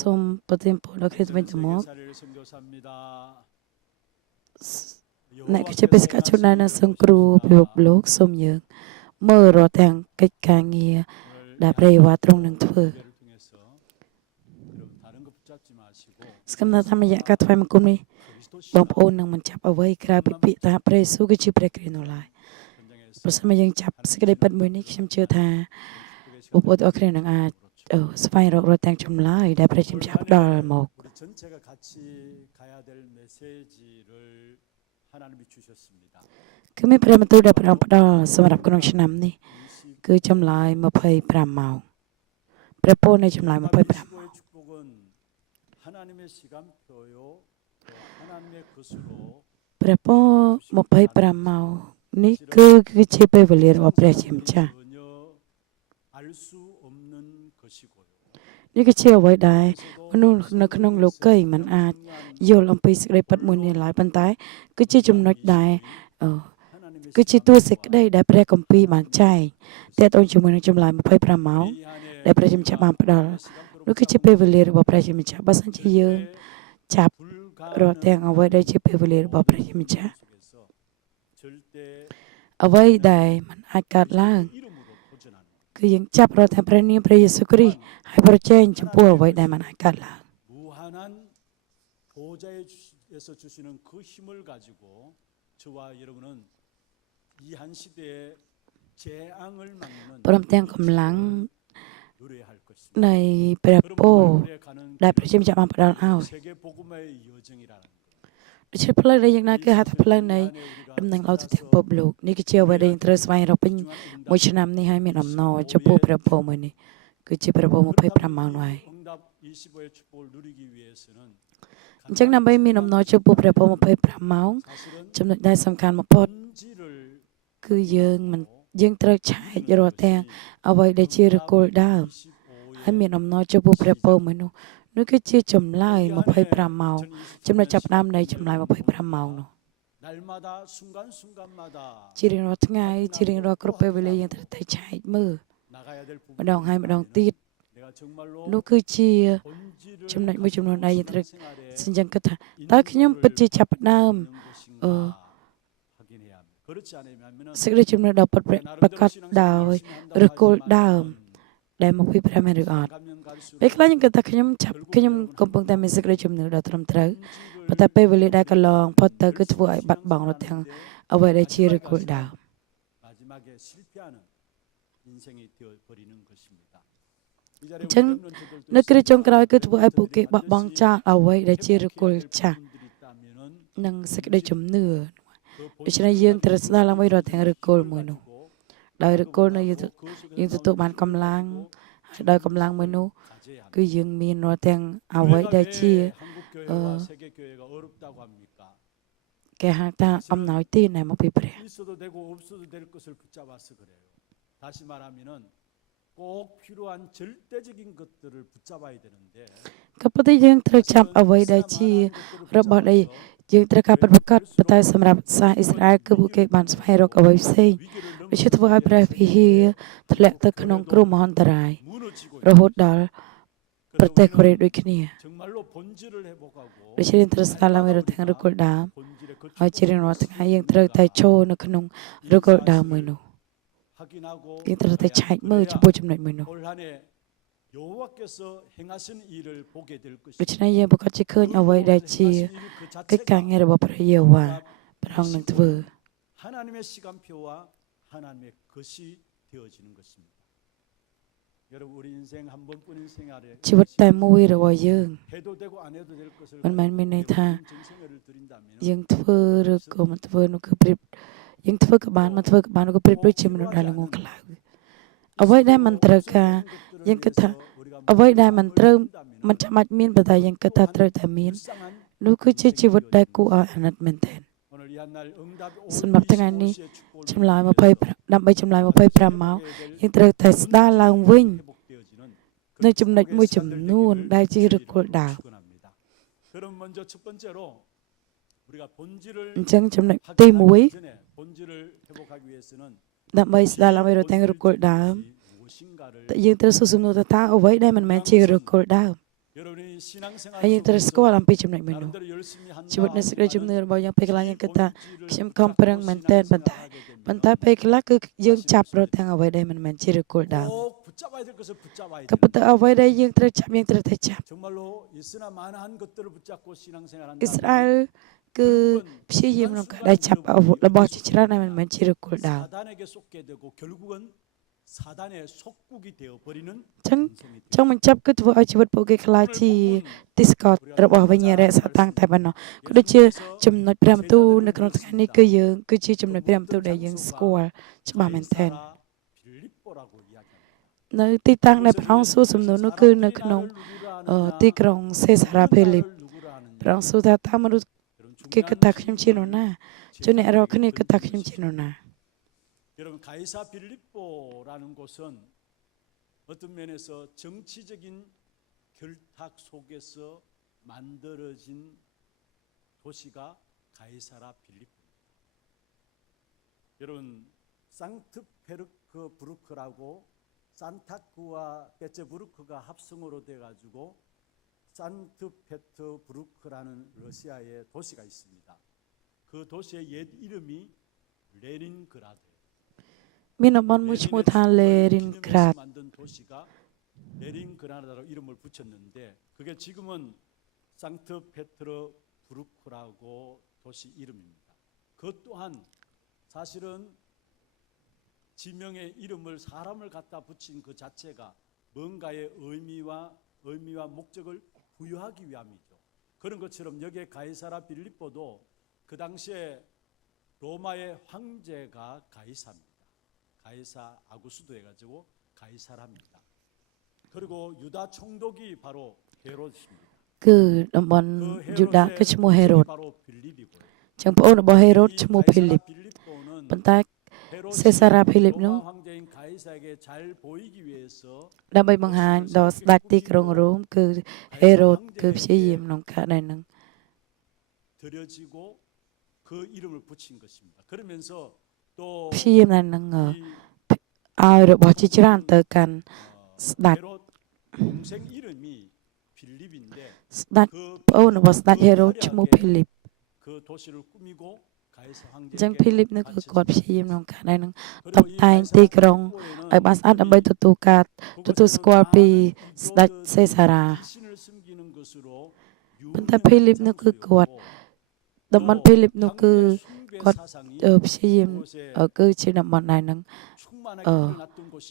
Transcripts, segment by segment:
សូមប្រទានពរដល់គ្នាទៅវិញទៅមកអ្នកគឺជាបេសកជនដែលនៅសង្គ្រោះពិភពលោកសូមយើងមើលរាល់ទាំងកិច្ចការងារដែលព្រះយេហូវ៉ាទ្រង់នឹងធ្វើស្គមតាមរយៈការថ្វាយបង្គំនេះបងប្អូននឹងមិនចាប់អ្វីក្រៅពីពាក្យថាព្រះយេស៊ូវគឺជាព្រះគ្រីស្ទនោះឡើយប្រសិនបើយើងចាប់សេចក្តីពិតមួយនេះខ្ញុំជឿថាបងប្អូនទាំងអស់គ្នានឹងអាចស្វែងរករកទាំងចម្លើយដែលព្រះជាម្ចាស់ផ្ដល់មកគឺមានព្រះបន្ទូលដែលព្រះអង្គផ្ដល់សម្រាប់ក្នុងឆ្នាំនេះគឺចម្លើយ25ម៉ោងព្រះពរនៃចម្លើយ25ម៉ោងព្រះពរ25ម៉ោងនេះគឺជាពេលវេលារបស់ព្រះជាម្ចាស់នេះគឺជាអ្វីដែលមនុស្សនៅក្នុងលោកីមិនអាចយល់អំពីសេចក្តីពិតមួយនេះឡើយប៉ុន្តែគឺជាចំណុចដែលគឺជាតួសេចក្តីដែលព្រះគម្ពីរបានចែងទាក់ទងជាមួយនឹងចម្លើយ25ម៉ោងដែលព្រះជាម្ចាស់បានផ្ដល់នោះគឺជាពេលវេលារបស់ព្រះជាម្ចាស់បើសិនជាយើងចាប់រកទាំងអ្វីដែលជាពេលវេលារបស់ព្រះជាម្ចាស់អ្វីដែលมันអាចកើតឡើងគឺយើងចាប់រកទាំងព្រះនាមព្រះយេស៊ូវគ្រីស្ទហើយប្រជែងចំពោះអ្វីដែលมันអាចកើតឡើងព្រមទាំងកម្លាំងនៃព្រះពរដែលព្រះជាម្ចាស់បានផ្ដល់ឲ្យដូច្នេះផ្លូវដែលយើងណាគឺហៅថាផ្លូវនៃដំណឹងឲ្យទៅទាំងពិភពលោកនេះគឺជាអ្វីដែលយើងត្រូវស្វែងរកពេញមួយឆ្នាំនេះហើយមានអំណរចំពោះព្រះពរមួយនេះគឺជាព្រះពរ25ម៉ោងនោះហើយអញ្ចឹងដើម្បីមានអំណរចំពោះព្រះពរ25ម៉ោងចំណុចដែលសំខាន់បំផុតគឺយើងត្រូវឆែករកទាំងអ្វីដែលជាឫសគល់ដើមហើយមានអំណរចំពោះព្រះពរមួយនោះគឺជាចម្លើយ25ម៉ោងចំណុចចាប់ផ្ដើមនៃចម្លើយ25ម៉ោងនោះជារៀងរាល់ថ្ងៃជារៀងរាល់គ្រប់ពេលវេលាយើងត្រូវតែឆែកមើលម្ដងហើយម្ដងទៀតនោះគឺជាចំណុចមួយចំនួនដែលយើងត្រូវសញ្ជឹងគិតថាតើខ្ញុំពិតជាចាប់ផ្ដើមសេចក្តីជំនឿដ៏ពិតប្រាកដដោយឫសគល់ដើមដែលមកពីព្រះមែនឬអត់ពេលខ្លះខ្ញុំគិតថាខ្ញុំកំពុងតែមានសេចក្តីជំនឿដ៏ត្រឹមត្រូវប៉ុន្តែពេលវេលាដែលកន្លងផុតទៅគឺធ្វើឲ្យបាត់បង់រត់ទាំងអ្វីដែលជាឫសគល់ដើមអញ្ចឹងនៅគ្រាចុងក្រោយគឺធ្វើឲ្យពួកគេបោះបង់ចោលអ្វីដែលជាឫសគល់ចាស់និងសេចក្តីជំនឿដូច្នេះយើងត្រូវស្ដារឡើងវិញរត់ទាំងឫសគល់មួយនោះដោយឫសគល់នៅយើងទទួលបានកម្លាំងហើយដោយកម្លាំងមួយនោះគឺយើងមានរាល់ទាំងអ្វីដែលជាគេហៅថាអំណោយទានដែលមកពីព្រះក៏ប៉ុន្តែយើងត្រូវចាប់អ្វីដែលជារបស់ដែលយើងត្រូវការប្រកាសប៉ុន្តែសម្រាប់សាសអ៊ីស្រាអែលគឺពួកគេបានស្វែងរកអ្វីផ្សេងវាជាធ្វើឲ្យព្រះវិហារធ្លាក់ទៅក្នុងគ្រោះមហន្តរាយរហូតដល់ប្រទេសកូរ៉េដូចគ្នាដូច្នេះត្រូវស្ដារឡើងវិញទាំងឫសគល់ដើមហើយជារៀងរាល់ថ្ងៃយើងត្រូវតែចូលនៅក្នុងឫសគល់ដើមមួយនោះយើងត្រូវតែឆែកមើលចំពោះចំណុចមួយនោះដូច្នេះយើងប្រកាសជាឃើញអ្វីដែលជាកិច្ចការងាររបស់ព្រះយេហូវ៉ាព្រះអង្គនឹងធ្វើជីវិតតែមួយរបស់យើងមិនមែនមានន័យថាយើងធ្វើឬក៏មិនធ្វើនោះគឺប្រៀបយើងធ្វើក៏បានមិនធ្វើក៏បាននោះក៏ប្រៀបដូចជាមនុស្សដែលល្ងងខ្លៅអ្វីដែលមិនត្រូវការយើងគិតថាអ្វីដែលមិនត្រូវមិនចាំបាច់មានប៉ុន្តែយើងគិតថាត្រូវតែមាននោះគឺជាជីវិតដែលគួរឲ្យអាណិតមែនទែនសម្រាប់ថ្ងៃនេះចម្លើយ20ដើម្បីចម្លើយ25ម៉ោងយើងត្រូវតែស្ដារឡើងវិញនៅចំណុចមួយចំនួនដែលជាឫសគល់ដើមអញ្ចឹងចំណុចទី1ដើម្បីស្ដារឡើងវិញរកទាំងឫសគល់ដើម tại dương tới số sum nô ta ở vậy đây mình chỉ được cột đau hay dương tới score làm pi chấm này mình chỉ vật này sẽ chấm này bao nhiêu pi cái này cái ta xem compare mình tên bản tay pi cái cứ dương chập rồi thằng ở vậy đây mình chỉ được cột đau cái bữa ở vậy đây dương tới chập Israel 그 피임은 가다 잡아 러버치 치라나면 만치를 꼴다 trong mình chấp cái vợ chỉ vật bộ cái khai chi discord rồi bỏ về nhà để sao tăng tại bên nó có đôi chưa chấm nói bram tu nơi con thằng này cứ dương cứ chỉ chấm nói bram tu để dương score cho bà mình tên nơi ti tăng này prang su sum nó cứ nơi con ti krong Caesarea Philip prang su ta ta mà cái tak심 치노나 전에 아로크니 그 tak심 치노나 여러분 가이사 빌립보라는 곳은 어떤 면에서 정치적인 결탁 속에서 만들어진 도시가 가이사라 빌립보입니다. 여러분 상트페르크부르크라고 산타크와 베체부르크가 합성으로 돼 가지고 산트페트부르크라는 러시아의 도시가 있습니다. 그 도시의 옛 이름이 레닌그라드예요. 미노만 무치무타 레닌그라드 만든 도시가 레닌그라드로 이름을 붙였는데 그게 지금은 상트페트르부르크라고 도시 이름입니다. 그 또한 사실은 지명의 이름을 사람을 갖다 붙인 그 자체가 뭔가의 의미와 목적을 부여하기 위함이죠. 그런 것처럼 여기에 가이사라 빌립보도 그 당시에 로마의 황제가 가이사입니다. 가이사 아구스도 해가지고 가이사라입니다. 그리고 유다 총독이 바로 헤롯입니다. 그 넘번 유다 그ឈ្មោះ 헤롯 바로 빌립이고요. 정보는 뭐 헤롯ឈ្មោះ 필립ប៉ុន្តែ Caesarea Philip នោះដើម្បីបង្ហាញដល់ស្ដេចទីក្រុងរ៉ូមគឺហេរ៉ូតគឺព្យាយាមក្នុងករណីហ្នឹង 드려지고 그 이름을 붙인 것입니다. 그러면서 또 ព្យាយាមនឹងឲ្យរបស់ជាច្រើនទៅកាន់ស្ដេច 헤롯 동생 이름이 빌립인데 ស្ដេចប្អូនរបស់ស្ដេចហេរ៉ូតឈ្មោះ 필립 그 도시를 꾸미고 가이사 អញ្ចឹង 황제에게 필립 នោះគឺគាត់ព្យាយាមក្នុងករណីហ្នឹងតុបតែងទីក្រុងឲ្យបានស្អាតដើម្បីទទួលស្គាល់ពីស្ដេចសេសារ៉ា 신을 숨기는 것으로 ប៉ុន្តែ 필립 នោះគឺគាត់តំបន់ 필립 នោះគឺគាត់ព្យាយាមគឺជាតំបន់ដែរហ្នឹង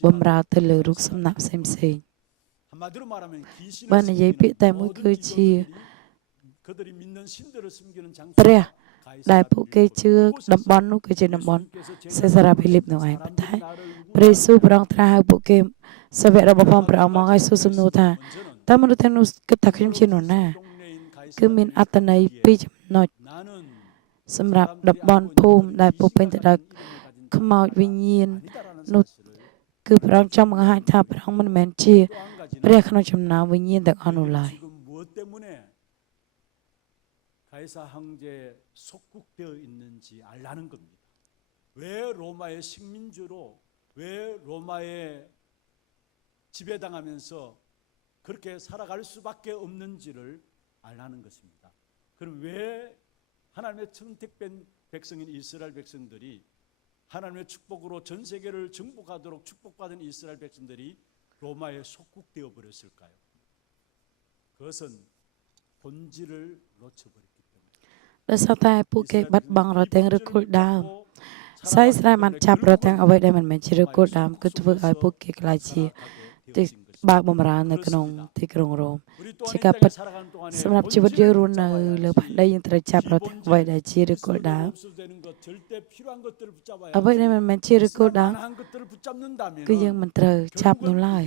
បំរើទៅលើរូបសំណាកផ្សេងៗ 한마디로 말하면 귀신을 បាននិយាយពាក្យតែមួយគឺជា 그들이 믿는 신들을 숨기는 장소 ព្រះដែលពួកគេជឿតំបន់នោះគឺជាតំបន់សេសារ៉ាភីលីបនោះឯងប៉ុន្តែព្រះយេស៊ូវប្រងត្រាស់ឲ្យពួកគេសាវករបស់ព្រះអង្គមកឲ្យសួរសំណួរថាតើមនុស្សទាំងនោះគិតថាខ្ញុំជានរណាគឺមានអត្ថន័យពីរចំណុចសម្រាប់តំបន់ភូមិដែលពោពេញទៅដោយខ្មោចវិញ្ញាណនោះគឺព្រះអង្គចង់បង្ហាញថាព្រះអង្គមិនមែនជាព្រះក្នុងចំណោមវិញ្ញាណទាំងអស់នោះឡើយ 가이사 황제에 속국되어 있는지 알라는 겁니다. 왜 로마의 식민지로 왜 로마에 지배당하면서 그렇게 살아갈 수밖에 없는지를 알라는 것입니다. 그럼 왜 하나님의 선택된 백성인 이스라엘 백성들이 하나님의 축복으로 전 세계를 정복하도록 축복받은 이스라엘 백성들이 로마에 속국되어 버렸을까요? 그것은 본질을 놓쳐버렸기 ដោយសារតែពួកគេបាត់បង់រទាំងឫសគល់ដើមសាយស្រាយបានចាប់រទាំងអ្វីដែលមិនមែនជាឫសគល់ដើមគឺធ្វើឲ្យពួកគេក្លាយជាទីបើកបំរើនៅក្នុងទីក្រុងរ៉ូមជាការពិតសម្រាប់ជីវិតយើងរស់នៅលើផែនដីយើងត្រូវចាប់រទាំងអ្វីដែលជាឫសគល់ដើមអ្វីដែលមិនមែនជាឫសគល់ដើមគឺយើងមិនត្រូវចាប់នោះឡើយ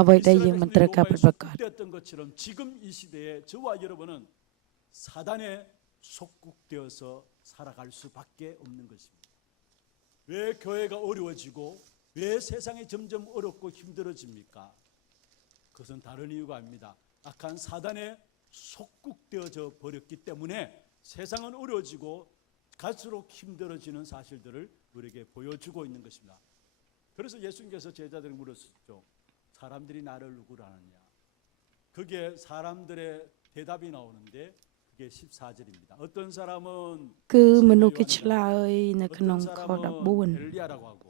អ្វីដែលយើងមិនត្រូវការប្រកប 지금 이 시대에 저와 여러분은 사단의 속국되어서 살아갈 수밖에 없는 것입니다. 왜 교회가 어려워지고 왜 세상이 점점 어렵고 힘들어집니까? 그것은 다른 이유가 아닙니다. 악한 사단의 속국되어져 버렸기 때문에 세상은 어려워지고 갈수록 힘들어지는 사실들을 우리에게 보여주고 있는 것입니다. 그래서 예수님께서 제자들에게 물었죠. 사람들이 나를 누구라 하느냐. 그게 사람들의 대답이 나오는데 그게 14절입니다. 어떤 사람은 គឺមនុស្សគេ 요한이라고 ឆ្លើយនៅក្នុង 어떤 ខ 사람은 14 엘리야라고 하고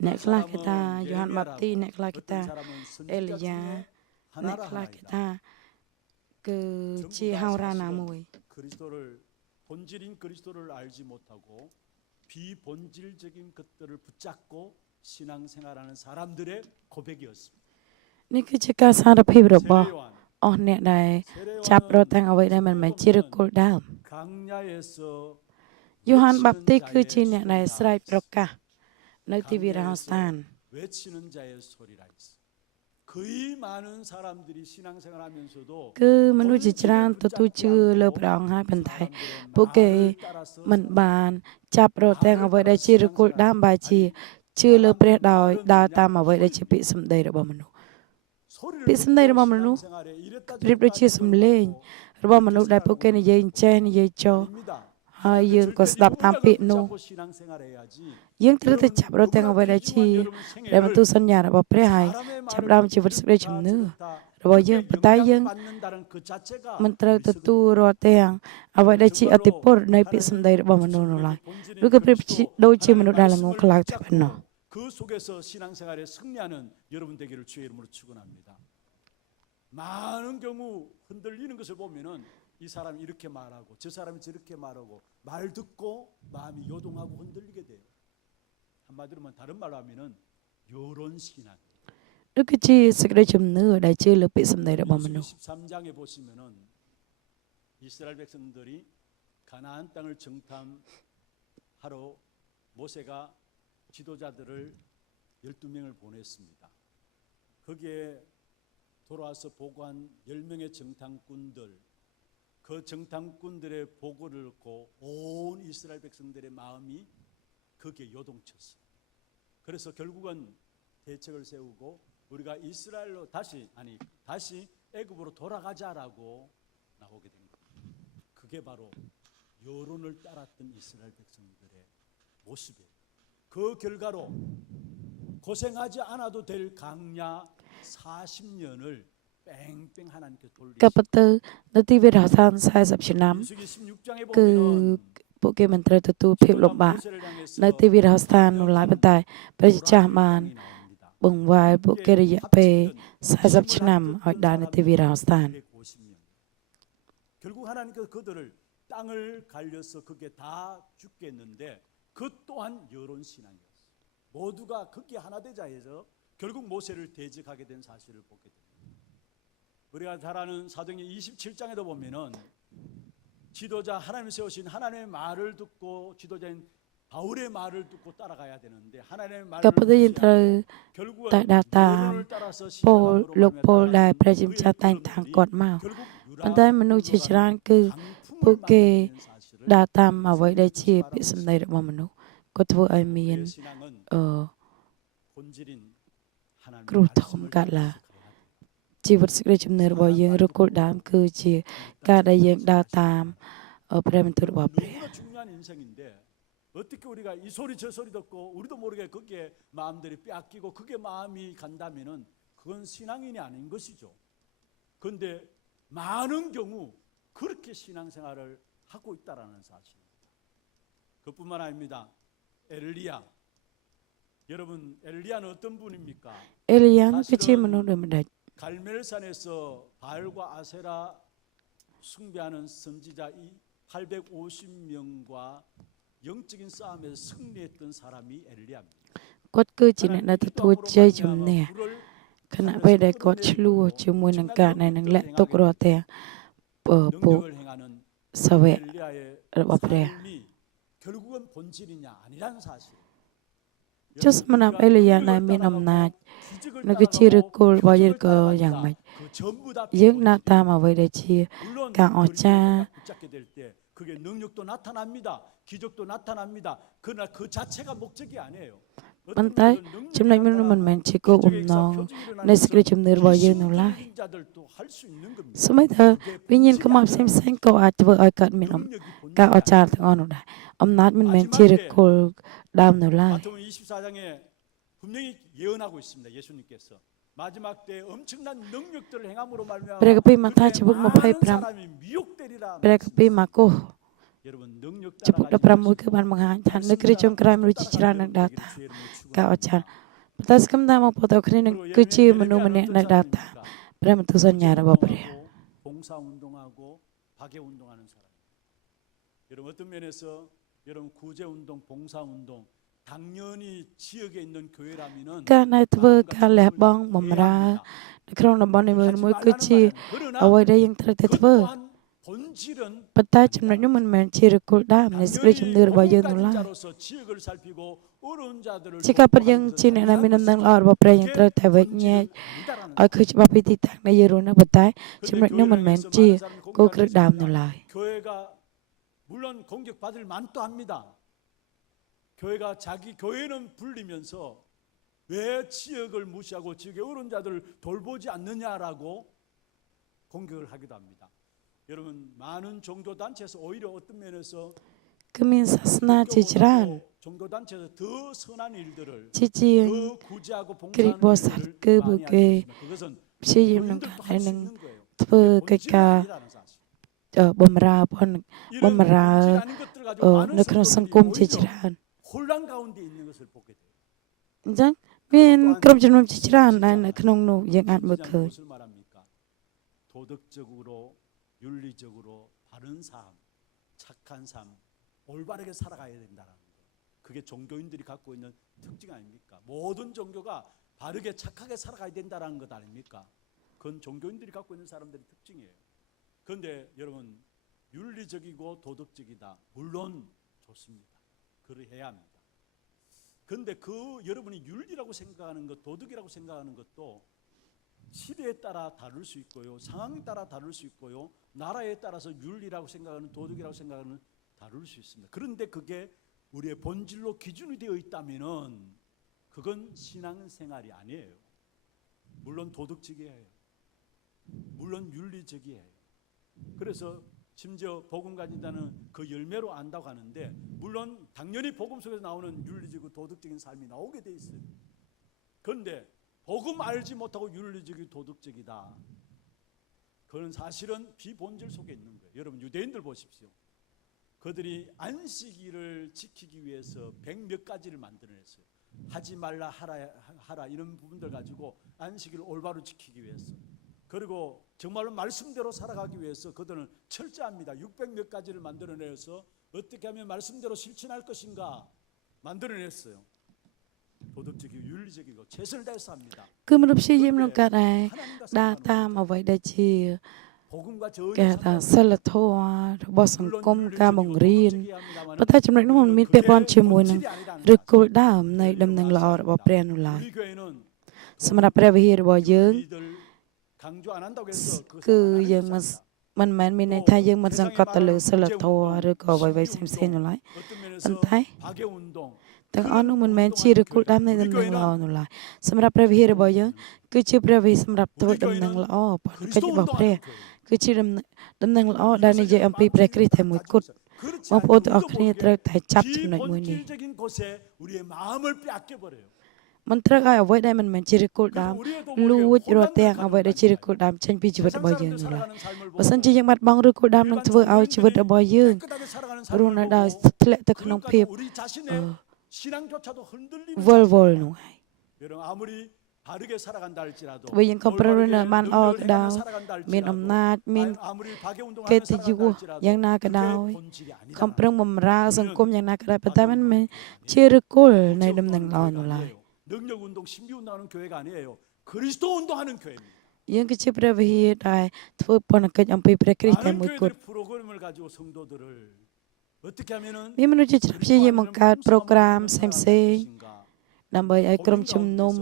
អ្នក 어떤 ខ្លះគេថា 사람은 យ៉ូហានបាប់ទី 예레미야라고 អ្នកខ្លះគេថា 어떤 사람은 អេ 선지자 លីយ៉ា 중에 អ្នក 하나라 ខ្លះគេ 하나이다. ថាគឺជាហោរាណាមួយ 그리스도를 본질인 그리스도를 알지 못하고 비본질적인 것들을 붙잡고 신앙생활하는 사람들의 고백이었습니다. នេះគឺជាការសារភាពរបស់ 세례요한 អស់អ្នកដែលចាប់រត់ទាំងអ្វីដែលមិនមែនជាឫសគល់ដើម 강야에서 យូហានបាប់ទី 외치는 គឺជា 자의 អ្នកដែល 소리라 ស្រែកប្រកាសនៅទីវារហស្ថាន 외치는 자의 소리라 했어. 거의 많은 사람들이 신앙생활하면서도 គឺមនុស្សជាច្រើនទទួលជឿលើព្រះអង្គហើយប៉ុន្តែពួកគេមិនបានចាប់រត់ទាំងអ្វីដែលជាឫសគល់ដើមបែរជាជឿលើព្រះដោយដើរតាមអ្វីដែលជាពាក្យសម្ដីរបស់មនុស្ស ពាក្យសម្ដីរបស់មនុស្សប្រៀបដូចជាសំឡេងរបស់មនុស្សដែលពួកគេនិយាយចេះនិយាយចោល ហើយយើងក៏ស្ដាប់តាមពាក្យនោះ យើងត្រូវតែចាប់រត់ទាំងអ្វីដែលជាដែលបន្ទូលសញ្ញារបស់ព្រះហើយចាប់ផ្ដើមជីវិតសេចក្តីជំនឿរបស់យើងប៉ុន្តែយើងមិនត្រូវទទួលរត់ទាំងអ្វីដែលជាអតិពលនៃពាក្យសម្ដីរបស់មនុស្សនោះឡើយឬក៏ប្រៀបដូចជាមនុស្សដែលល្ងងខ្លៅតែប៉ុណ្ណោះ 그 속에서 신앙생활에 승리하는 여러분 되기를 주의 이름으로 축원합니다. 많은 경우 흔들리는 것을 보면은 이 사람이 이렇게 말하고 저 사람이 저렇게 말하고 말 듣고 마음이 요동하고 흔들리게 돼요. 한마디로 다른 말로 하면은 요런 신앙. នោះគឺជាសេចក្តីជំនឿដែលជឿលើពាក្យសម្ដីរបស់មនុស្ស 13장에 보시면은 이스라엘 백성들이 가나안 땅을 정탐하러 모세가 지도자들을 12명을 보냈습니다. 거기에 돌아와서 보고한 10명의 정탐꾼들, 그 정탐꾼들의 보고를 듣고 온 이스라엘 백성들의 마음이 거기에 요동쳤어요. 그래서 결국은 대책을 세우고 우리가 이스라엘로 다시 애굽으로 돌아가자라고 나오게 된 겁니다. 그게 바로 여론을 따랐던 이스라엘 백성들의 모습이에요. 그 결과로 고생하지 않아도 될 강야 40년을 뺑뺑 하나님께 ក៏ប៉ុន្តែ 돌리시고 នៅទីវារហស្ថាន40ឆ្នាំ 민수기 16장에 គឺ 보면은 ពួកគេមិនត្រូវទទួលភាពលំបាក 모세를 향해서 នៅទីវារហស្ថាននោះឡើយប៉ុន្តែព្រះជាចាស់បាន 나옵니다. បង្វែរពួកគេរយៈពេល 40 ឆ្នាំឲ្យដើរនៅទីវារហស្ថាន 결국 하나님께서 그들을 땅을 갈려서 그게 다 죽겠는데 그 또한 여론 신앙이었어요. 모두가 그게 하나 되자 해서 결국 모세를 대적하게 된 사실을 보게 됩니다. 우리가 잘 아는 사도행전 27장에도 보면은 지도자 하나님 세우신 하나님의 말을 듣고 지도자인 바울의 말을 듣고 따라가야 되는데 하나님의 말을 ក៏ប៉ុន្តែយើងត្រូវ 결국은 តែដើរតាម 여론을 따라서 ពល 신앙으로 លោក 가면 ពលដែល 따라가는 ព្រះជាម្ចាស់តែងតាំងគាត់មក 결국 ប៉ុន្តែមនុស្សជាច្រើនគឺពួកគេ ដើរតាមអ្វីដែលជាពាក្យសម្ដីរបស់មនុស្សក៏ធ្វើឲ្យមាន 신앙은 អឺ 본질인 하나님의 그렇다고 말씀을 갈라. 지켜야 합니다. ជីវិតសេចក្តីជំនឿរបស់យើងឬគោលដៅគឺជាការដែលយើងដើរតាមព្រះបន្ទូលរបស់ព្រះ 너무나 중요한 인생인데 어떻게 우리가 이 소리 저 소리 듣고 우리도 모르게 거기에 마음들이 빼앗기고 그게 마음이 간다면은 그건 신앙인이 아닌 것이죠. 그런데 많은 경우 그렇게 신앙생활을 하고 있다라는 사실입니다. 그뿐만 아닙니다. 엘리야 여러분 엘리야는 어떤 분입니까? អេលីយ៉ាគឺជាមនុស្សដូចម្ដេច 갈멜산에서 바알과 아세라 숭배하는 선지자 이 850명과 영적인 싸움에서 승리했던 사람이 엘리야입니다. គាត់គឺជាអ្នកដែលទទួលជ័យជំនះ ខណៈពេលដែលគាត់ឆ្លោះជាមួយនឹងការដែលនឹងលាក់ទុករាល់ទាំងពួក 능력을 행하는 សាវក 엘리야의របស់ព្រះ 삶이 결국은 본질이냐 아니라는 사실. ចុះសម្រាប់អេលីយ៉ាដែលមានអំណាច នៅគឺជាឫសគល់របស់យើងក៏យ៉ាងម៉េច យើងណាតាមអ្វីដែលជា 강 어짜. 붙잡게 될 때 그게 능력도 나타납니다. 기적도 나타납니다. 그러나 그 자체가 목적이 아니에요. ប៉ុន្តែចំណុចមួយនោះមិនមែនជាគោលបំណងនៃសេចក្តីជំនឿរបស់យើងនោះឡើយ សូម្បីតែវិញ្ញាណកម្មកផ្សេងៗក៏អាចធ្វើឲ្យកើតមានការអស្ចារ្យទាំងអស់នោះដែរអំណាចមិនមែនជាឫសគល់ដើមនោះឡើយ 마태복음 24장에 분명히 예언하고 있습니다. 예수님께서 마지막 때 엄청난 능력들을 행함으로 말미암아 ព្រះគម្ពីរម៉ាថាយជំពូក 많은 25 사람이 미혹되리라. ព្រះគម្ពីរម៉ាកុស 여러분 능력 ជំពូក 따라가지 16 គឺបានបង្ហាញថានៅគ្រាចុងក្រោយមនុស្សជាច្រើននឹងដើរតាមការអស្ចារ្យប៉ុន្តែសកម្មតាមបងប្អូនទាំងគ្នានឹងគឺជាមនុស្សម្នាក់ដែលដើរតាមព្រះបន្ទូលសញ្ញារបស់ព្រះ 봉사 운동하고 박해 운동하는 사람. 여러분 어떤 면에서 여러분 구제 운동, 봉사 운동 당연히 지역에 있는 교회라면은 ការដែលធ្វើការលះបង់បម្រើនៅក្នុងតំបន់នីមួយៗគឺជាអ្វីដែលយើងត្រូវតែធ្វើ 본질은 ប៉ុន្តែចំណុចនោះមិនមែនជាឫសគល់ដើមនៃសេចក្តីជំនឿរបស់យើងនោះឡើយ 자로서 지역을 살피고 어려운 자들을 ជាការពិតយើងជាអ្នកដែលមានដំណឹងល្អរបស់ព្រះយើងត្រូវតែវែកញែកឲ្យឃើញច្បាស់ពីទីតាំងដែលយើងរស់នៅប៉ុន្តែចំណុចនោះមិនមែនជាគោលគ្រឹះដើមនោះឡើយ 교회가 물론 공격받을 만도 합니다. 교회가 자기 교회는 불리면서 왜 지역을 무시하고 지역의 어려운 자들을 돌보지 않느냐라고 공격을 하기도 합니다. 여러분 많은 종교 단체에서 오히려 어떤 면에서 គឺមានសាសនាជាច្រើន 종교 단체에서 더 선한 일들을 ជាជាង 더 구제하고 그리고 봉사하는 살- 일들을 그 많이 뭐게 하고 있습니다. 그것은 ព្យាយាមនឹង 본인들도 ការ 할 ដែល 수 នឹង 있는 거예요. ធ្វើកិច្ចការ 본질이 아니라는 사실. បម្រើផងប 이런 ម្រើ 본질 아닌 것들 가지고 많은 នៅក្នុងសង្គម 성도들이 ជា 오히려 ច្រើន 혼란 가운데 있는 것을 보게 돼요. អញ្ចឹងមានក្រុមជំនុំជាច្រើនដែលនៅក្នុងនោះយើងអាចមើលឃើញ 무엇을 말합니까? 도덕적으로 윤리적으로 바른 삶, 착한 삶, 올바르게 살아가야 된다는 거. 그게 종교인들이 갖고 있는 특징 아닙니까? 모든 종교가 바르게 착하게 살아가야 된다는 것 아닙니까? 그건 종교인들이 갖고 있는 사람들의 특징이에요. 그런데 여러분 윤리적이고 도덕적이다. 물론 좋습니다. 그래야 합니다. 그런데 그 여러분이 윤리라고 생각하는 것, 도덕이라고 생각하는 것도 시대에 따라 다를 수 있고요. 상황에 따라 다를 수 있고요. 나라에 따라서 윤리라고 생각하는 도덕이라고 생각하는 다를 수 있습니다. 그런데 그게 우리의 본질로 기준이 되어 있다면은 그건 신앙생활이 아니에요. 물론 도덕적이에요. 물론 윤리적이에요. 그래서 심지어 복음 가진다는 그 열매로 안다고 하는데 물론 당연히 복음 속에서 나오는 윤리적이고 도덕적인 삶이 나오게 돼 있어요. 그런데 복음 알지 못하고 윤리적이고 도덕적이다. 그건 사실은 비본질 속에 있는 거예요. 여러분 유대인들 보십시오. 그들이 안식일을 지키기 위해서 100몇 가지를 만들어냈어요. 하지 말라 하라 이런 부분들 가지고 안식일을 올바로 지키기 위해서. 그리고 정말로 말씀대로 살아가기 위해서 그들은 철저합니다. 600몇 가지를 만들어내서 어떻게 하면 말씀대로 실천할 것인가 만들어냈어요. 도덕적이고 윤리적이고 최선을 다해서 합니다. គឺមនុស្សព្យាយាមក្នុងការដែលដើរតាមអ្វីដែលជា 복음과 គេ 전혀 ថាសិលធម៌របស់សង្គមការបង្រៀន 합니다만 ប៉ុន្តែចំណុចនោះមិនមានពាក់ព័ន្ធជាមួយនឹងឫសគល់ដើមនៃដំណឹងល្អរបស់ព្រះនោះឡើយ 우리 교회는 សម្រាប់ព្រះវិហាររបស់យើង 우리들 강조 안 한다고 해서 គឺយើងមិនមែនមានន័យថាយើងមិនសង្កត់ទៅលើសិលធម៌ឬក៏អ្វីៗផ្សេងៗនោះឡើយ 어떤 면에서 근데 박해 운동 ទាំងអស់នោះមិនមែនជាឫសគល់ដើមនៃដំណឹងល្អនោះឡើយសម្រាប់ព្រះវិហាររបស់យើងគឺជាព្រះវិហារសម្រាប់ធ្វើដំណឹងល្អផលកិច្ចរបស់ព្រះ គឺជាដំណឹងល្អដែលនិយាយអំពីព្រះគ្រីស្ទតែមួយគត់ 그렇지 បងប្អូនទាំងអស់គ្នាត្រូវតែចាប់ចំណុចមួយនេះ 비본질적인 곳에 우리의 마음을 빼앗겨 버려요. មិនត្រូវឲ្យអ្វីដែលមិនមែនជាឫសគល់ដើមលួចរាល់ទាំងអ្វីដែលជាឫសគល់ដើមចេញពីជីវិតរបស់យើងនោះឡើយបើសិនជាយើងបាត់បង់ឫសគល់ដើមនឹងធ្វើឲ្យជីវិតរបស់យើង 깨끗하게 살아가는 រស់នៅដោយ 삶을 ធ្លាក់ទៅក្នុងភាព 우리 자신의 신앙조차도 흔들리는 វល់វល់នោះហើយ 여러분 아무리 바르게 살아간다 할지라도 បើយើងកំប្រឹងនៅបានល្អក៏ដោយមានអំណាចមាន 아무리 박해 운동하면서 កិត្តិយស 살아간다 할지라도 យ៉ាងណាក៏ដោយ 그게 본질이 아니다. កំប្រឹងបំរើសង្គមយ៉ាងណាក៏ដោយប៉ុន្តែមិនមែនជាឫសគល់នៃដំណឹងល្អនោះឡើយ 능력 운동, 신비 운동하는 교회가 아니에요. 그리스도 운동하는 교회입니다. យើងគឺជាព្រះវិហារដែលធ្វើពន្ធកិច្ចអំពីព្រះគ្រីស្ទតែ 많은 មួយគត់ 교회들이 프로그램을 가지고 성도들을 어떻게 하면은 មានមនុស្សជាច្រើនព្យាយាមបង្កើតប្រូក្រាមផ្សេងៗ ដើម្បីឲ្យក្រុមជំនុំ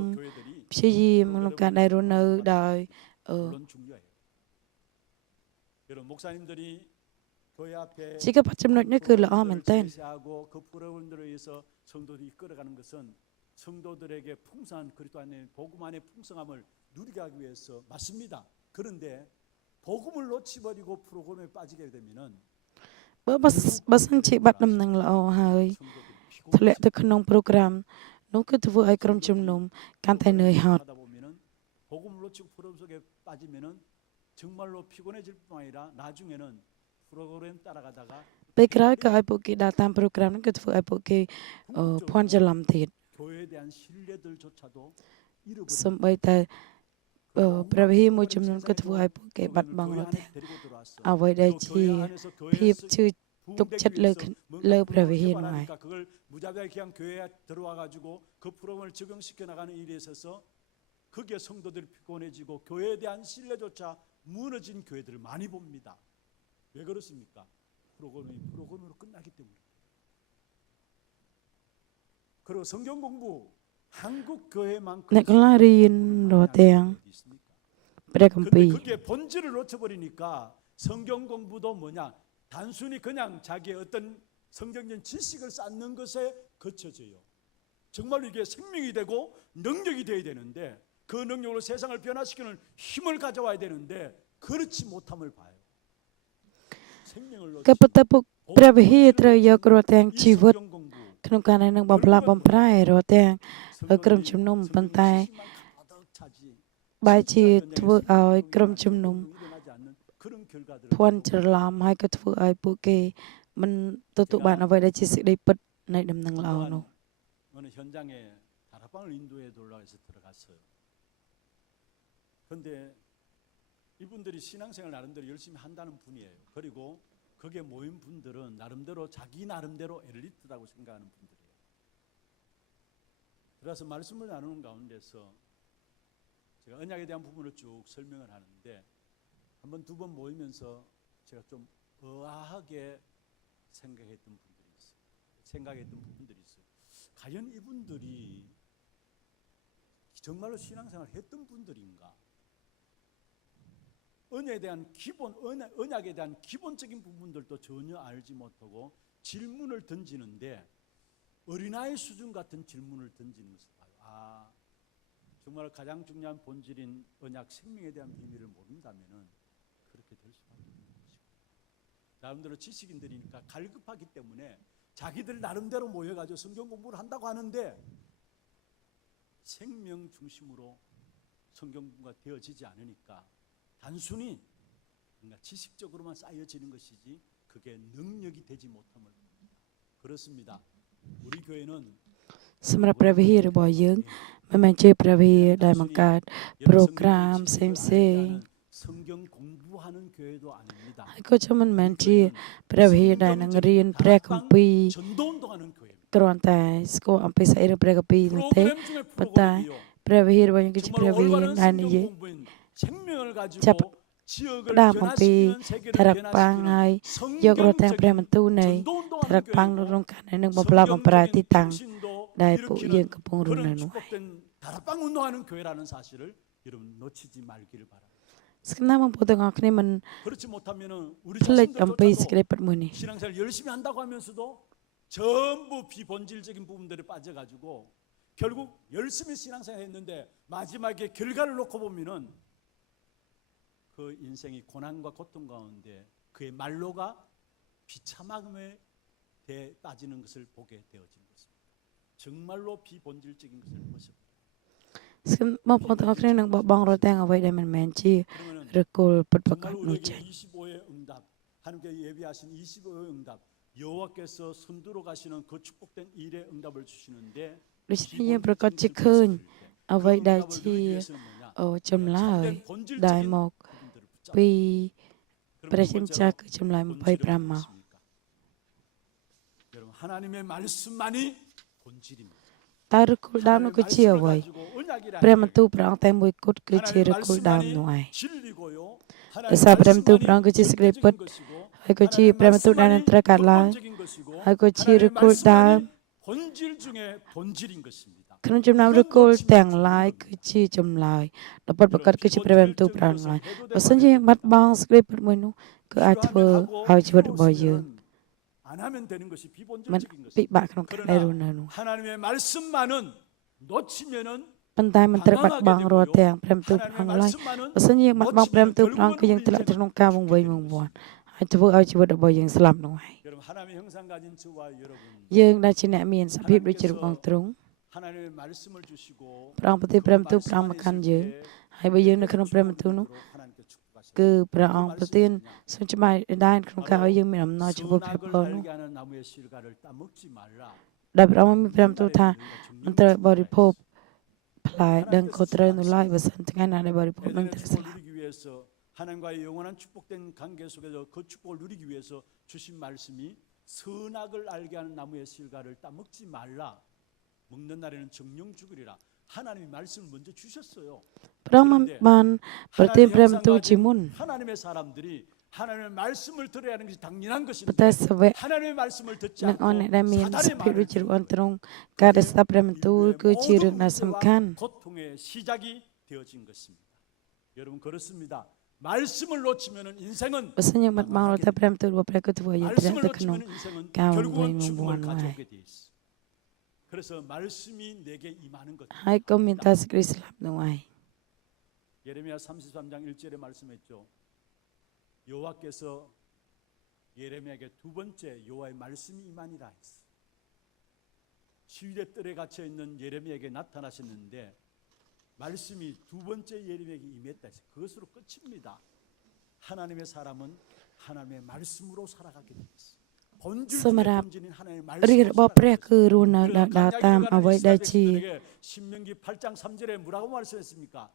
ព្យាយាមក្នុងការដែលរស់នៅដោយ 물론 중요해요. 여러분 목사님들이 교회 앞에 ជាកបចំណុចនេះគឺល្អមែនទែន 제시하고 그 프로그램들에 의해서 성도들이 이끌어가는 것은 성도들에게 풍성한 그리스도 안에 복음 안의 풍성함을 누리게 하기 위해서 맞습니다. 그런데 복음을 놓치버리고 프로그램에 빠지게 되면은 បើសិនជាបាត់ដំណឹងល្អហើយ 성도들이 ធ្លាក់ 피곤해져요. ទៅក្នុងប្រូក្រាម នោះគឺធ្វើឲ្យក្រុមជំនុំកាន់តែនឿយហត់ 하다 보면은 복음을 놓치고 프로그램 속에 빠지면은 정말로 피곤해질 뿐 아니라 나중에는 프로그램 따라가다가 ពេលក្រោយក៏ឲ្យពួកគេដើរតាមប្រូក្រាមហ្នឹងគឺធ្វើឲ្យពួកគេភ័ន្តច្រឡំទៀត 교회에 대한 신뢰들조차도 잃어버리고 សំបីតែព្រះវិហារមួយចំនួនក៏ធ្វើឲ្យពួកគេបាត់បង់រត់ទាំងអ្វីដែលជាភាពជឿទុកចិត្តលើព្រះវិហារនោះឯង 그걸 무자비하게 그냥 교회에 들어와 가지고 그 프로그램을 적용시켜 나가는 일에 있어서 거기에 성도들이 피곤해지고 교회에 대한 신뢰조차 무너진 교회들을 많이 봅니다. 왜 그렇습니까? 프로그램으로 끝나기 때문에. 그리고 성경 공부 한국 교회만큼 អ្នកកន្លះរៀនរត់ទាំង 어디 있습니까? ព្រះគម្ពី 근데 រ 그게 본질을 놓쳐버리니까 성경 공부도 뭐냐 단순히 그냥 자기의 어떤 성경적 지식을 쌓는 것에 그쳐져요. 정말로 이게 생명이 되고 능력이 되어야 되는데 그 능력으로 세상을 변화시키는 힘을 가져와야 되는데 그렇지 못함을 봐요. 생명을 ក៏ប៉ុន្តែពួកព្រះវិហារត្រូវយករត់ទាំង 이 ជីវិត 성경 공부 ក្នុងការណែនឹងបំផ្លាស់បំប្រែរត់ទាំងក្រុមជំនុំប៉ុន្តែ 가득 차지 បែរជាធ្វើឲ្យក្រុមជំនុំ 일어나지 않는 그런 결과들을 ភ័ន្តច្រឡំហើយក៏ធ្វើឲ្យពួកគេមិនទទួលបានអ្វីដែលជាសេចក្តីពិតនៃដំណឹងល្អនោះ 어느 현장에 다락방을 인도해 달라고 해서 들어갔어요. 근데 이분들이 신앙생활 나름대로 열심히 한다는 분이에요. 그리고 거기에 모인 분들은 나름대로 자기 나름대로 엘리트라고 생각하는 분들이에요. 그래서 말씀을 나누는 가운데서 제가 언약에 대한 부분을 쭉 설명을 하는데 한 번 두 번 모이면서 제가 좀 의아하게 생각했던 분들이 있어요. 생각했던 부분들이 있어요. 과연 이분들이 정말로 신앙생활을 했던 분들인가? 언약에 대한 기본적인 부분들도 전혀 알지 못하고 질문을 던지는데 어린아이 수준 같은 질문을 던지는 것을 봐요. 아, 정말 가장 중요한 본질인 언약 생명에 대한 비밀을 모른다면은 그렇게 될 수밖에 없는 것이고, 나름대로 지식인들이니까 갈급하기 때문에 자기들 나름대로 모여가지고 성경 공부를 한다고 하는데 생명 중심으로 성경 공부가 되어지지 않으니까 단순히 뭔가 지식적으로만 쌓여지는 것이지 그게 능력이 되지 못함을 봅니다. 그렇습니다. 우리 교회는 សម្រាប់ព្រះវិហាររបស់យើងមិនមែនជាព្រះវិហារដែលបង្កើតប្រូក្រាមផ្សេងៗ 성경 공부하는 교회도 아닙니다. ហើយក៏មិនមែនជាព្រះវិហារដែលនឹងរៀនព្រះគម្ពីរ 전도운동하는 교회입니다. គ្រាន់តែស្គាល់អំពីស្អីឬព្រះគម្ពីរនោះទេ 프로그램 중에 ប៉ុន្តែ 프로그램이요. ព្រះវិហាររបស់យើងគឺជាព្រះ 정말 វិហារ 올바른 ដែលនិ 성경 យាយ 공부인 생명을 가지고 잡- 지역을 ផ្ដើមអំពី 변화시키는 세계를 ថរបាំងហើយ 변화시키는 យករត់ទាំងព្រះបន្ទូលនៃ 전도운동하는 ថរបាំងនៅក្នុងការណែនឹងបំផ្លាស់បំប្រែទីតាំង ដែលពួកយើងកំពុងរស់នៅ 그런 នោះ 축복된 다락방 운동하는 교회라는 사실을 여러분 놓치지 말기를 바랍니다. ស្គណាបងប្អូនទាំងអស់គ្នាមិន 그렇지 못하면은 우리 ភ្លេចអំពីសេចក្តី 자신들조차도 ពិតមួយនេះ 신앙생활 열심히 한다고 하면서도 전부 비본질적인 부분들에 빠져가지고 결국 열심히 신앙생활 했는데 마지막에 결과를 놓고 보면은 그 인생이 고난과 고통 가운데 그의 말로가 비참함에 빠지는 것을 보게 되어진 것입니다. 정말로 비본질적인 것을 모습. ស្គនបងប្អូនទាំងអស់គ្នានឹងបោះបង់រាល់ទាំងអ្វីដែលមិនមែនជា 그러면은 ឫគល់ពិតប្រាកដ 정말 នោះ 우리에게 ចេញ 25의 응답, 하나님께 예비하신 25의 응답, 여호와께서 선두로 가시는 그 축복된 일의 응답을 주시는데 ដូច្នេះយើងប្រកាសជាឃើញអ្វីដែលជាចម្លើយដែលមកពីព្រះជាម្ចាស់គឺចម្លើយ25មក 여러분 하나님의 말씀만이 본질입니다. តើឫគល់ដើមនោះគឺជាអ្វី ព្រះបន្ទូលព្រះអង្គតែមួយគត់គឺជាឫគល់ដើមនោះឯង ដោយសារព្រះបន្ទូលព្រះអង្គគឺជាសេចក្តីពិតហើយក៏ជាព្រះបន្ទូលដែលនឹងត្រូវកើតឡើងហើយក៏ជាឫគល់ដើម 본질 중에 본질인 것입니다. ក្នុងចំណោមឫគល់ទាំងឡាយគឺជាចម្លើយដ៏ពិតប្រាកដគឺជាព្រះបន្ទូលព្រះអង្គឡើយបើសិនជាបាត់បង់សេចក្តីពិតមួយនោះគឺអាចធ្វើឲ្យជីវិតរបស់យើង 안 하면 되는 것이 មិន 비본질적인 ពិ 것입니다. បាកក្នុងការដែលរស់នៅនោះ 하나님의 말씀만은 놓치면은 ប៉ុន្តែមិនត្រូវបាត់បង់រាល់ទាំងព្រះបន្ទូលព្រះអង្គឡើយបើសិនជាយើងបាត់បង់ព្រះបន្ទូលព្រះអង្គគឺយើងធ្លាក់ទៅក្នុងការវង្វេងវង្វាន់ហើយធ្វើឲ្យជីវិតរបស់យើងស្លាប់នោះហើយ 여러분 하나님의 형상 가진 저와 여러분 យើងដែលជាអ្នកមានសភាពដូចជារូបអង្គទ្រង់ 하나님의 말씀을 주시고 ព្រះអង្គប្រទានព្រះបន្ទូលព្រះអង្គមកកាន់យើងហើយបើយើងនៅក្នុងព្រះបន្ទូលនោះគឺព្រះអង្គប្រទានសូមច្បាយដែរក្នុងការឲ្យយើងមានអំណរចំពោះព្រះពរនោះ 알게 하는 나무의 실과를 따먹지 말라. ដែលព្រះអង្គមានព្រះបន្ទូលថាមិនត្រូវបរិភោគផ្លែដឹងខុសត្រូវនោះឡើយបើសិនថ្ងៃណាដែលបរិភោគនឹងត្រូវស្លាប់ 누리기 위해서 하나님과의 영원한 축복된 관계 속에서 그 축복을 누리기 위해서 주신 말씀이 선악을 알게 하는 나무의 실과를 따먹지 말라. 먹는 날에는 정령 죽으리라. 하나님이 말씀을 먼저 주셨어요. ព្រះអង្គបានប្រទានព្រះបន្ទូលជាមុន 하나님의 사람들이 하나님의 말씀을 들어야 하는 것이 당연한 ប៉ុ 것입니다. ន្តែសាវក 하나님의 말씀을 듣지 និងអស់ 않고 អ្នកដែលមានស 사단의 ភាពរួច 말을 ជ្រៅអន់ទ្រង់ការដែលស្ដាប់ព្រះបន្ទូលគឺជារឿងដែលសំខាន់ 고통의 시작이 되어진 것입니다. 여러분 그렇습니다. 말씀을 놓치면은 인생은 បើសិនយើងបាត់បង់រត់តែព្រះបន្ទូលរបស់ព្រះគឺធ្វើឲ្យយើងធ្លាក់ 말씀을 ទៅក្នុង 놓치면 인생은 가운데 결국은 있는 죽음을 무한한 가져오게 돼 있어. 그래서 말씀이 내게 임하는 것. ហើយក៏មានតែសេចក្តីស្លាប់នោះឯង 예레미야 33장 1절에 말씀했죠. 여호와께서 예레미야에게 두 번째 여호와의 말씀이 임하니라 했어. 시위대 뜰에 갇혀 있는 예레미야에게 나타나셨는데 말씀이 두 번째 예레미야에게 임했다 했어. 그것으로 끝입니다. 하나님의 사람은 하나님의 말씀으로 살아가게 돼 있어. 본질의 본질인 하나님의 រាជ 말씀으로 របស់ព្រះគឺរស់នៅ 그래서 ដើរតាម 강약을 អ្វី 가는 ដែលជា 이스라엘 백성들에게 신명기 8장 3절에 뭐라고 말씀했습니까?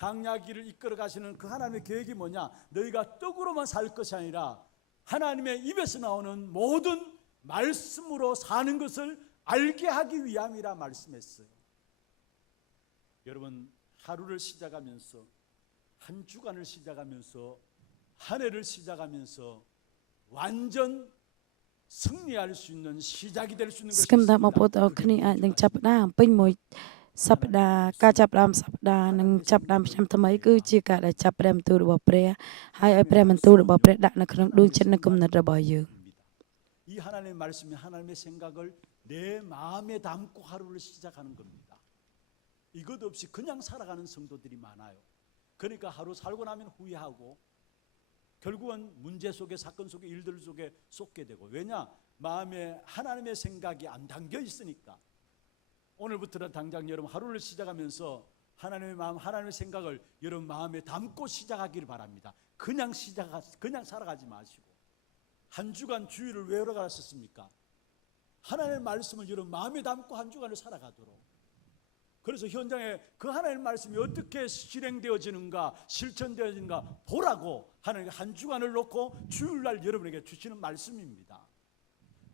강야기를 이끌어 가시는 그 하나님의 계획이 뭐냐? 너희가 떡으로만 살 것이 아니라 하나님의 입에서 나오는 모든 말씀으로 사는 것을 알게 하기 위함이라 말씀했어요. 여러분 하루를 시작하면서 한 주간을 시작하면서 한 해를 시작하면서 완전 승리할 수 있는 시작이 될 수 있는 ស្គមថាបងប្អូនទាំងអស់គ្នាអាចនឹងចាប់ផ្ដើមពេញមួយសប្ដាហ៍ការចាប់ផ្ដើមសប្ដាហ៍និងចាប់ផ្ដើមឆ្នាំថ្មីគឺជាការដែលចាប់ព្រះបន្ទូលរបស់ព្រះហើយឲ្យព្រះបន្ទូលរបស់ព្រះដាក់នៅក្នុងដួងចិត្តនិងគំនិតរបស់យើង 이 하나님의 말씀이 하나님의 생각을 내 마음에 담고 하루를 시작하는 겁니다. 이것 없이 그냥 살아가는 성도들이 많아요. 그러니까 하루 살고 나면 후회하고 결국은 문제 속에 사건 속에 일들 속에 쏟게 되고 왜냐? 마음에 하나님의 생각이 안 담겨 있으니까. 오늘부터는 당장 여러분 하루를 시작하면서 하나님의 마음, 하나님의 생각을 여러분 마음에 담고 시작하기를 바랍니다. 그냥 살아가지 마시고 한 주간 주일을 왜 열어가셨습니까? 하나님의 말씀을 여러분 마음에 담고 한 주간을 살아가도록. 그래서 현장에 그 하나님의 말씀이 어떻게 실행되어지는가 실천되어지는가 보라고 하나님의 한 주간을 놓고 주일날 여러분에게 주시는 말씀입니다.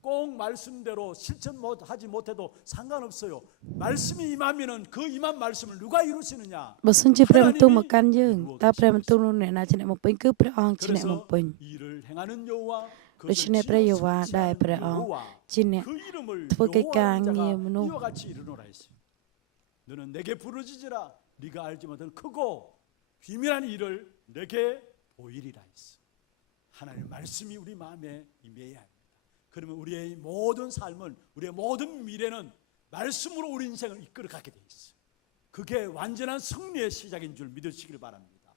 꼭 말씀대로 실천하지 못해도 상관없어요. 말씀이 임하면은 그 임한 말씀을 누가 이루시느냐? បើសិនជាព្រះបន្ទូលមកកាន់យើងតើព្រះបន្ទូលនោះអ្នកណាជាអ្នកបំពេញគឺព្រះអង្គជាអ្នកបំ 그래서 ពេញ 일을 행하는 여호와 ដូច្នេះព្រះយេហូវ៉ាដែលព្រះអង្គជាអ្នក 그 이름을ធ្វើកិច្ចការងារ 여호와의 មនុស្ស 자가 이와 같이 이르노라 했어요. 너는 내게 부르짖으라 네가 알지 못한 크고 비밀한 일을 내게 보이리라 했어. 하나님의 말씀이 우리 마음에 임해야 합니다. 그러면 우리의 모든 삶은 우리의 모든 미래는 말씀으로 우리 인생을 이끌어가게 돼 있어요. 그게 완전한 승리의 시작인 줄 믿으시길 바랍니다.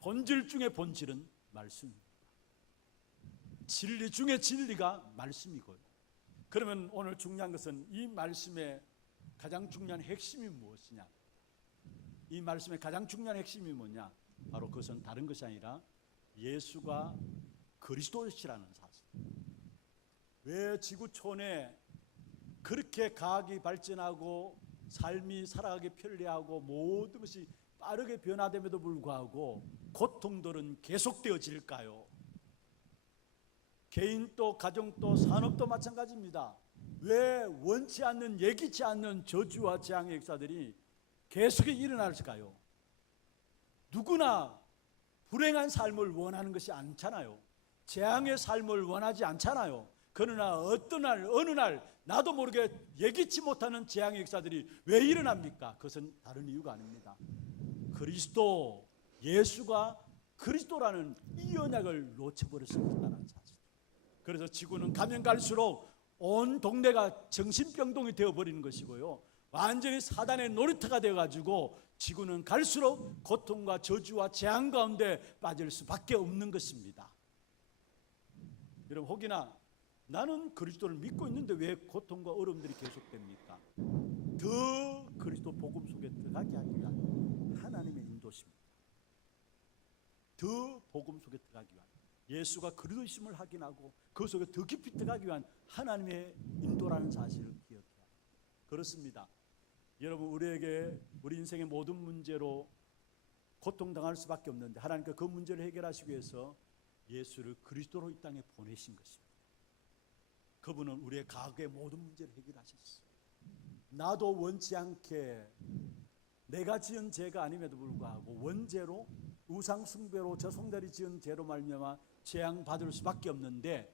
본질 중에 본질은 말씀입니다. 진리 중에 진리가 말씀이고요. 그러면 오늘 중요한 것은 이 말씀의 가장 중요한 핵심이 무엇이냐? 이 말씀의 가장 중요한 핵심이 뭐냐? 바로 그것은 다른 것이 아니라 예수가 그리스도시라는 사실. 왜 지구촌에 그렇게 과학이 발전하고 삶이 살아가기 편리하고 모든 것이 빠르게 변화됨에도 불구하고 고통들은 계속되어질까요? 개인도 가정도 산업도 마찬가지입니다. 왜 원치 않는 예기치 않는 저주와 재앙의 역사들이 계속 일어날까요? 누구나 불행한 삶을 원하는 것이 않잖아요. 재앙의 삶을 원하지 않잖아요. 그러나 어느 날 나도 모르게 예기치 못하는 재앙의 역사들이 왜 일어납니까? 그것은 다른 이유가 아닙니다. 그리스도, 예수가 그리스도라는 이 언약을 놓쳐버렸다는 사실. 그래서 지구는 가면 갈수록 온 동네가 정신병동이 되어버리는 것이고요. 완전히 사단의 놀이터가 되어가지고 지구는 갈수록 고통과 저주와 재앙 가운데 빠질 수밖에 없는 것입니다. 여러분 혹이나 나는 그리스도를 믿고 있는데 왜 고통과 어려움들이 계속됩니까? 더 그리스도 복음 속에 들어가게 하기 위한 하나님의 인도십니다. 더 복음 속에 들어가기 위한, 예수가 그리스도심을 확인하고 그 속에 더 깊이 들어가기 위한 하나님의 인도라는 사실을 기억해야 합니다. 그렇습니다. 여러분, 우리에게 우리 인생의 모든 문제로 고통당할 수밖에 없는데 하나님께서 그 문제를 해결하시기 위해서 예수를 그리스도로 이 땅에 보내신 것입니다. 그분은 우리의 과거의 모든 문제를 해결하셨어요. 나도 원치 않게 내가 지은 죄가 아님에도 불구하고 원죄로 우상 숭배로 저 성들이 지은 죄로 말미암아 재앙 받을 수밖에 없는데,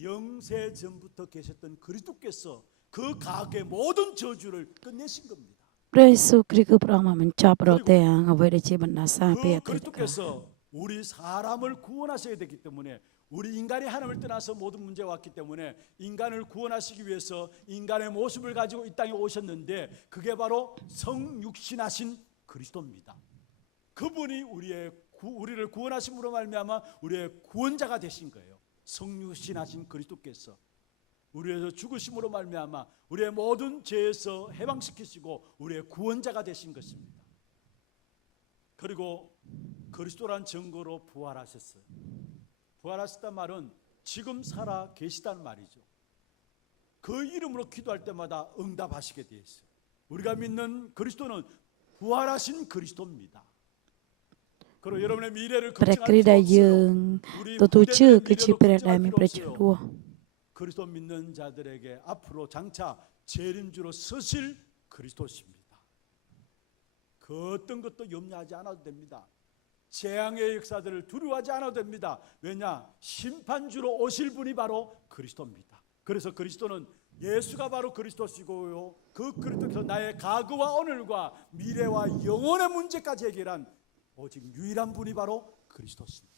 영세 전부터 계셨던 그리스도께서 그 과거의 모든 저주를 끝내신 겁니다. ព្រះយេស៊ូវគ្រីស្ទគឺព្រះអង្គបានបញ្ចប់រាល់ទាំងអ្វីដែលជាបណ្ដាសាពីអ 그 តីតកាល 그리스도께서 우리 사람을 구원하셔야 되기 때문에, 우리 인간이 하나님을 떠나서 모든 문제가 왔기 때문에 인간을 구원하시기 위해서 인간의 모습을 가지고 이 땅에 오셨는데, 그게 바로 성육신하신 그리스도입니다. 그분이 우리를 구원하심으로 말미암아 우리의 구원자가 되신 거예요. 성육신하신 그리스도께서 우리에서 죽으심으로 말미암아 우리의 모든 죄에서 해방시키시고 우리의 구원자가 되신 것입니다. 그리고 그리스도란 증거로 부활하셨어요. 부활하셨단 말은 지금 살아 계시다는 말이죠. 그 이름으로 기도할 때마다 응답하시게 되어 있어요. 우리가 믿는 그리스도는 부활하신 그리스도입니다. 그리고 여러분의 미래를 ព្រះ 걱정할 គ្រីស្ទ 필요 ដែលយើ 없어요. ង 우리 ទទួលជឿ 후대들의 គឺជា 미래도 ព្រះដែល 걱정할 មាន 필요 ព្រះជន្ម 없어요. ពោះ 그리스도 믿는 자들에게 앞으로 장차 재림주로 서실 그리스도십니다. 그 어떤 것도 염려하지 않아도 됩니다. 재앙의 역사들을 두려워하지 않아도 됩니다. 왜냐? 심판주로 오실 분이 바로 그리스도입니다. 그래서 그리스도는 예수가 바로 그리스도시고요, 그 그리스도께서 나의 과거와 오늘과 미래와 영원의 문제까지 해결한 오직 유일한 분이 바로 그리스도십니다.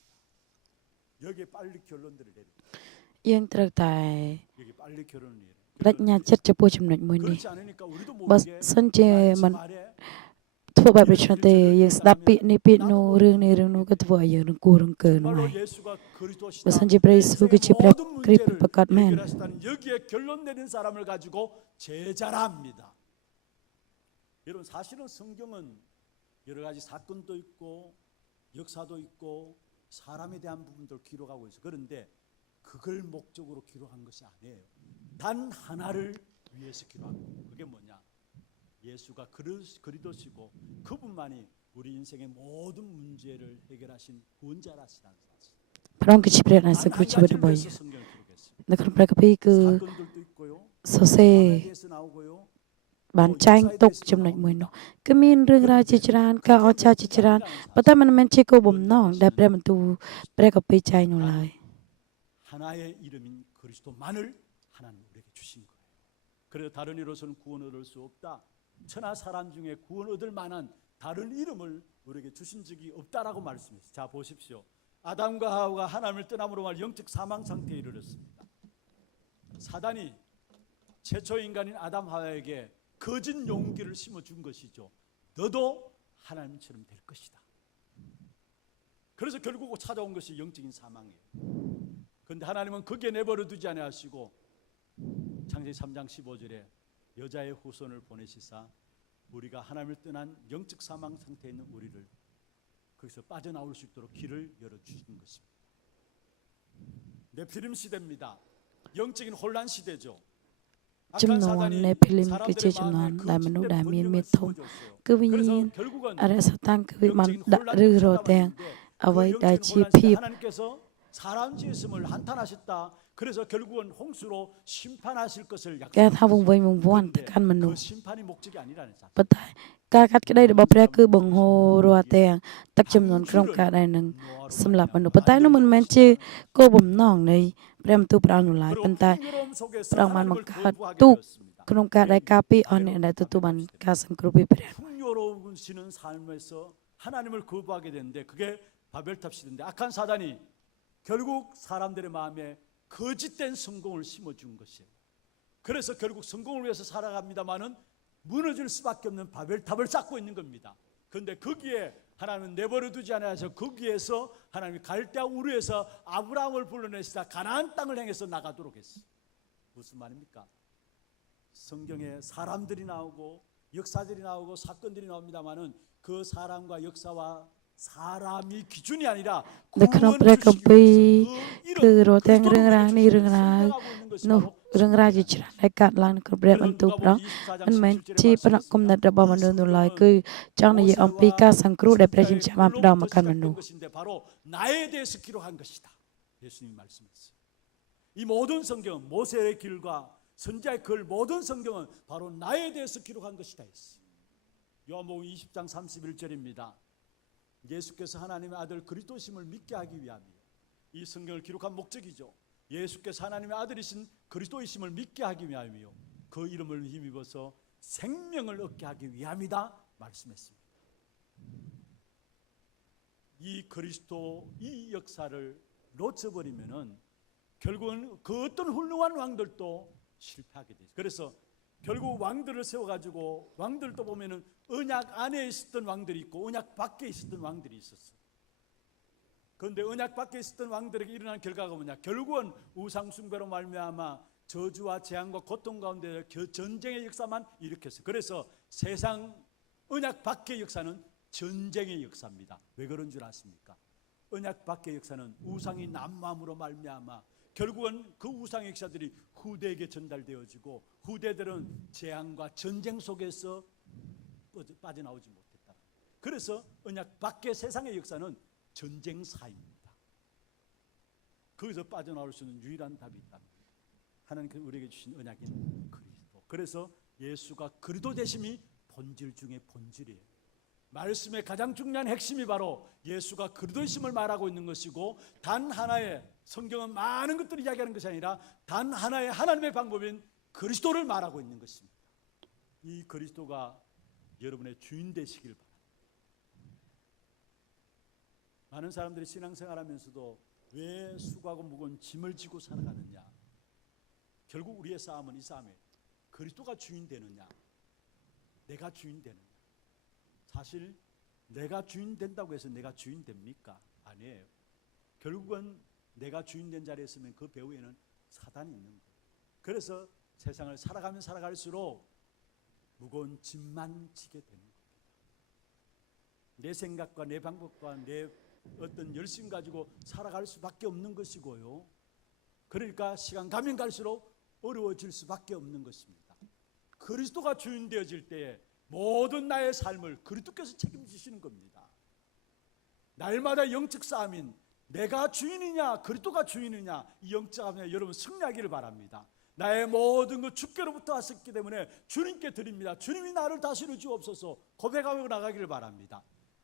여기에 빨리 결론들을 내립니다. យើងត្រូវតែ 여기 빨리 결론을 내려. បដិញ្ញាចិត្តចំពោះចំណុចមួយនេះ 그렇지 않으니까 우리도 បើ 모르게 សិនជាមិន 말에 ធ្វើបែបដូច្នោះទេយើងស្ដាប់ពាក្យនេះពាក្យនោះរឿងនេះរឿងនោះក៏ធ្វើឲ្យយើងរង្គោះរង្គើនោះ 정말로 ហើយ 예수가 그리스도시다. បើសិនជាព្រះយេស៊ូវគឺជាព្រះគ្រីស្ទពិតប្រាកដមែន 해결하시다는 여기에 결론 내린 사람을 가지고 제자라 합니다. 여러분, 사실은 성경은 여러 가지 사건도 있고 역사도 있고 사람에 대한 부분도 기록하고 있어요. 그런데 그걸 목적으로 기록한 것이 아니에요. 단 하나를 위해서 기록합니다. 그게 뭐냐? 예수가 그리스도시고 그분만이 우리 인생의 모든 문제를 해결하신 구원자라시라는 사실. ព្រះអង្គគឺជាព្រះដែលសង្គ្រោះជីវិតរបស់យើង 성경을 기록했습니다. នៅក្នុងព្រះគម្ពីរគឺ 사건들도 있고요. សរសេរ 하나에 대해서 나오고요. បានចែងទុកចំណុចមួយនោះគឺមានរឿងរ៉ាវជាច្រើនការអស្ចារ្យជាច្រើនប៉ុន្តែมันមិនមែនជាគោលបំណងដែលព្រះបន្ទូលព្រះគម្ពីរចែងនោះឡើយ 하나의 이름인 그리스도만을 하나님 우리에게 주신 거예요. 그래서 다른 이로서는 구원 얻을 수 없다. 천하 사람 중에 구원 얻을 만한 다른 이름을 우리에게 주신 적이 없다라고 말씀했어요. 자, 보십시오. 아담과 하와가 하나님을 떠남으로 말 영적 사망 상태에 이르렀습니다. 사단이 최초 인간인 아담 하와에게 거짓 용기를 심어준 것이죠. 너도 하나님처럼 될 것이다. 그래서 결국 찾아온 것이 영적인 사망이에요. 그런데 하나님은 거기에 내버려 두지 아니하시고 창세기 3장 15절에 여자의 후손을 보내시사 우리가 하나님을 떠난 영적 사망 상태에 있는 우리를 거기서 빠져나올 수 있도록 길을 열어주신 것입니다. 네피림 시대입니다. 영적인 혼란 시대죠. ចំនួននៃភីលីមគឺជាចំនួនដែលមនុស្សដែលមានមេធំគឺវិញ្ញាណអរិយសតាំងគឺវាបានដាក់ឬរកទាំងអ្វីដែលជាភាព 하나님께서 사람 지으심을 한탄하셨다. 그래서 결국은 홍수로 심판하실 것을 គេថា 약속하셨습니다. វង្វេងវង្វាន់ទៅកាន់មនុ 그 ស្ស 심판이 목적이 아니라는 사실. ប៉ុន្តែការកាត់ក្តីរបស់ព្រះគឺបង្ហូររាល់ទាំងទឹកចំនួនក្នុងការដែលនឹងសម្រាប់មនុស្សប៉ុន្តែនោះមិនមែនជាគោលបំណងនៃព្រះបន្ទូលព្រះអង្គនោះឡើយ 그리고 ប៉ុន្តែ 풍요로움 속에서ព្រះអង្គបាន 하나님을 បង្កើត 거부하게 ទូក 되었습니다. ក្នុងការដែលការពារអស់អ្នកដែលទទួលបានការសង្គ្រោះពីព្រះ 풍요로우시는 삶에서 하나님을 거부하게 되는데 그게 바벨탑 시대인데 악한 사단이 결국 사람들의 마음에 거짓된 성공을 심어준 것이에요. 그래서 결국 성공을 위해서 살아갑니다마는 무너질 수밖에 없는 바벨탑을 쌓고 있는 겁니다. 그런데 거기에 하나님은 내버려 두지 않아서 거기에서 하나님이 갈대아 우르에서 아브라함을 불러내시다 가나안 땅을 향해서 나가도록 했어요. 무슨 말입니까? 성경에 사람들이 나오고 역사들이 나오고 사건들이 나옵니다만은 그 사람과 역사와 사람이 기준이 아니라 នៅក្នុងព្រះគម្ពីរគឺរាល់ទាំងរឿងរ៉ាវនេះរឿងរ៉ាវនោះរឿងរ៉ាវជាច្រើនដែលកើតឡើងនៅក្នុងព្រះបន្ទូលព្រះមិនមែនជាផ្នែកគំនិតរបស់មនុស្សនោះឡើយគឺចង់និយាយអំពីការសង្គ្រោះដែលព្រះជាម្ចាស់បានផ្ដល់មកកាន់មនុស្ស 바로 나에 대해서 기록한 것이다. 예수님이 말씀했어요. 이 모든 성경은 모세의 길과 선지자의 글 모든 성경은 바로 나에 대해서 기록한 것이다 했어요. 요한복음 20장 31절입니다. 예수께서 하나님의 아들 그리스도심을 믿게 하기 위함이요. 이 성경을 기록한 목적이죠. 예수께서 하나님의 아들이신 그리스도이심을 믿게 하기 위함이요. 그 이름을 힘입어서 생명을 얻게 하기 위함이다 말씀했습니다. 이 그리스도 이 역사를 놓쳐버리면은 결국은 그 어떤 훌륭한 왕들도 실패하게 되죠. 그래서 결국 왕들을 세워가지고 왕들도 보면은 언약 안에 있었던 왕들이 있고 언약 밖에 있었던 왕들이 있었어요. 그런데 언약 밖에 있었던 왕들에게 일어난 결과가 뭐냐? 결국은 우상숭배로 말미암아 저주와 재앙과 고통 가운데 전쟁의 역사만 일으켰어요. 그래서 세상 언약 밖의 역사는 전쟁의 역사입니다. 왜 그런 줄 아십니까? 언약 밖의 역사는 우상이 난무함으로 말미암아 결국은 그 우상의 역사들이 후대에게 전달되어지고 후대들은 재앙과 전쟁 속에서 빠져나오지 못했다. 그래서 언약 밖의 세상의 역사는 전쟁사입니다. 거기서 빠져나올 수 있는 유일한 답이 있다. 하나님께서 우리에게 주신 언약인 그리스도. 그래서 예수가 그리스도 되심이 본질 중에 본질이에요. 말씀의 가장 중요한 핵심이 바로 예수가 그리스도이심을 말하고 있는 것이고 단 하나의 성경은 많은 것들을 이야기하는 것이 아니라 단 하나의 하나님의 방법인 그리스도를 말하고 있는 것입니다. 이 그리스도가 여러분의 주인 되시길 바랍니다. 많은 사람들이 신앙생활하면서도 왜 수고하고 무거운 짐을 지고 살아가느냐? 결국 우리의 싸움은 이 싸움이에요. 그리스도가 주인 되느냐? 내가 주인 되느냐? 사실 내가 주인 된다고 해서 내가 주인 됩니까? 아니에요. 결국은 내가 주인 된 자리에 있으면 그 배후에는 사단이 있는 거예요. 그래서 세상을 살아가면 살아갈수록 무거운 짐만 지게 되는 겁니다. 내 생각과 내 방법과 내 어떤 열심 가지고 살아갈 수밖에 없는 것이고요. 그러니까 시간 가면 갈수록 어려워질 수밖에 없는 것입니다. 그리스도가 주인 되어질 때에 모든 나의 삶을 그리스도께서 책임지시는 겁니다. 날마다 영적 싸움인 내가 주인이냐 그리스도가 주인이냐 이 영적 싸움에 여러분 승리하기를 바랍니다. 나의 모든 것 주께로부터 왔었기 때문에 주님께 드립니다. 주님이 나를 다스려 주옵소서 고백하고 나가기를 바랍니다.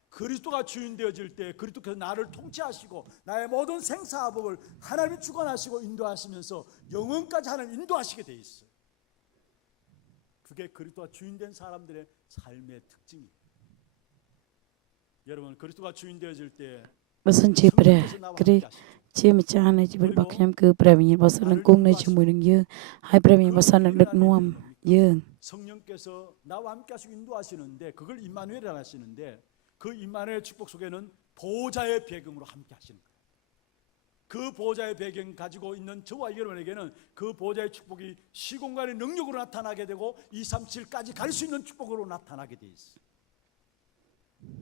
그리스도가 주인 되어질 때 그리스도께서 나를 통치하시고 나의 모든 생사화복을 하나님이 주관하시고 인도하시면서 영원까지 하나님 인도하시게 돼 있어요. 그게 그리스도가 주인 된 사람들의 삶의 특징이에요. 여러분 그리스도가 주인 되어질 때 បើសិនជាព្រះគ្រីស្ទជាម្ចាស់នៃជីវិតរបស់ខ្ញុំគឺព្រះវិញ្ញាណបរិសុទ្ធនឹងគង់នៅជាមួយនឹងយើងហើយព្រះវិញ្ញាណបរិសុទ្ធនឹងដឹកនាំយើង 성령께서 나와 함께 하시고 인도하시는데 그걸 임마누엘이라 하시는데 그 임마누엘의 축복 속에는 보호자의 배경으로 함께 하시는 거예요. 그 보호자의 배경 가지고 있는 저와 여러분에게는 그 보호자의 축복이 시공간의 능력으로 나타나게 되고 237까지 갈 수 있는 축복으로 나타나게 돼 있어요.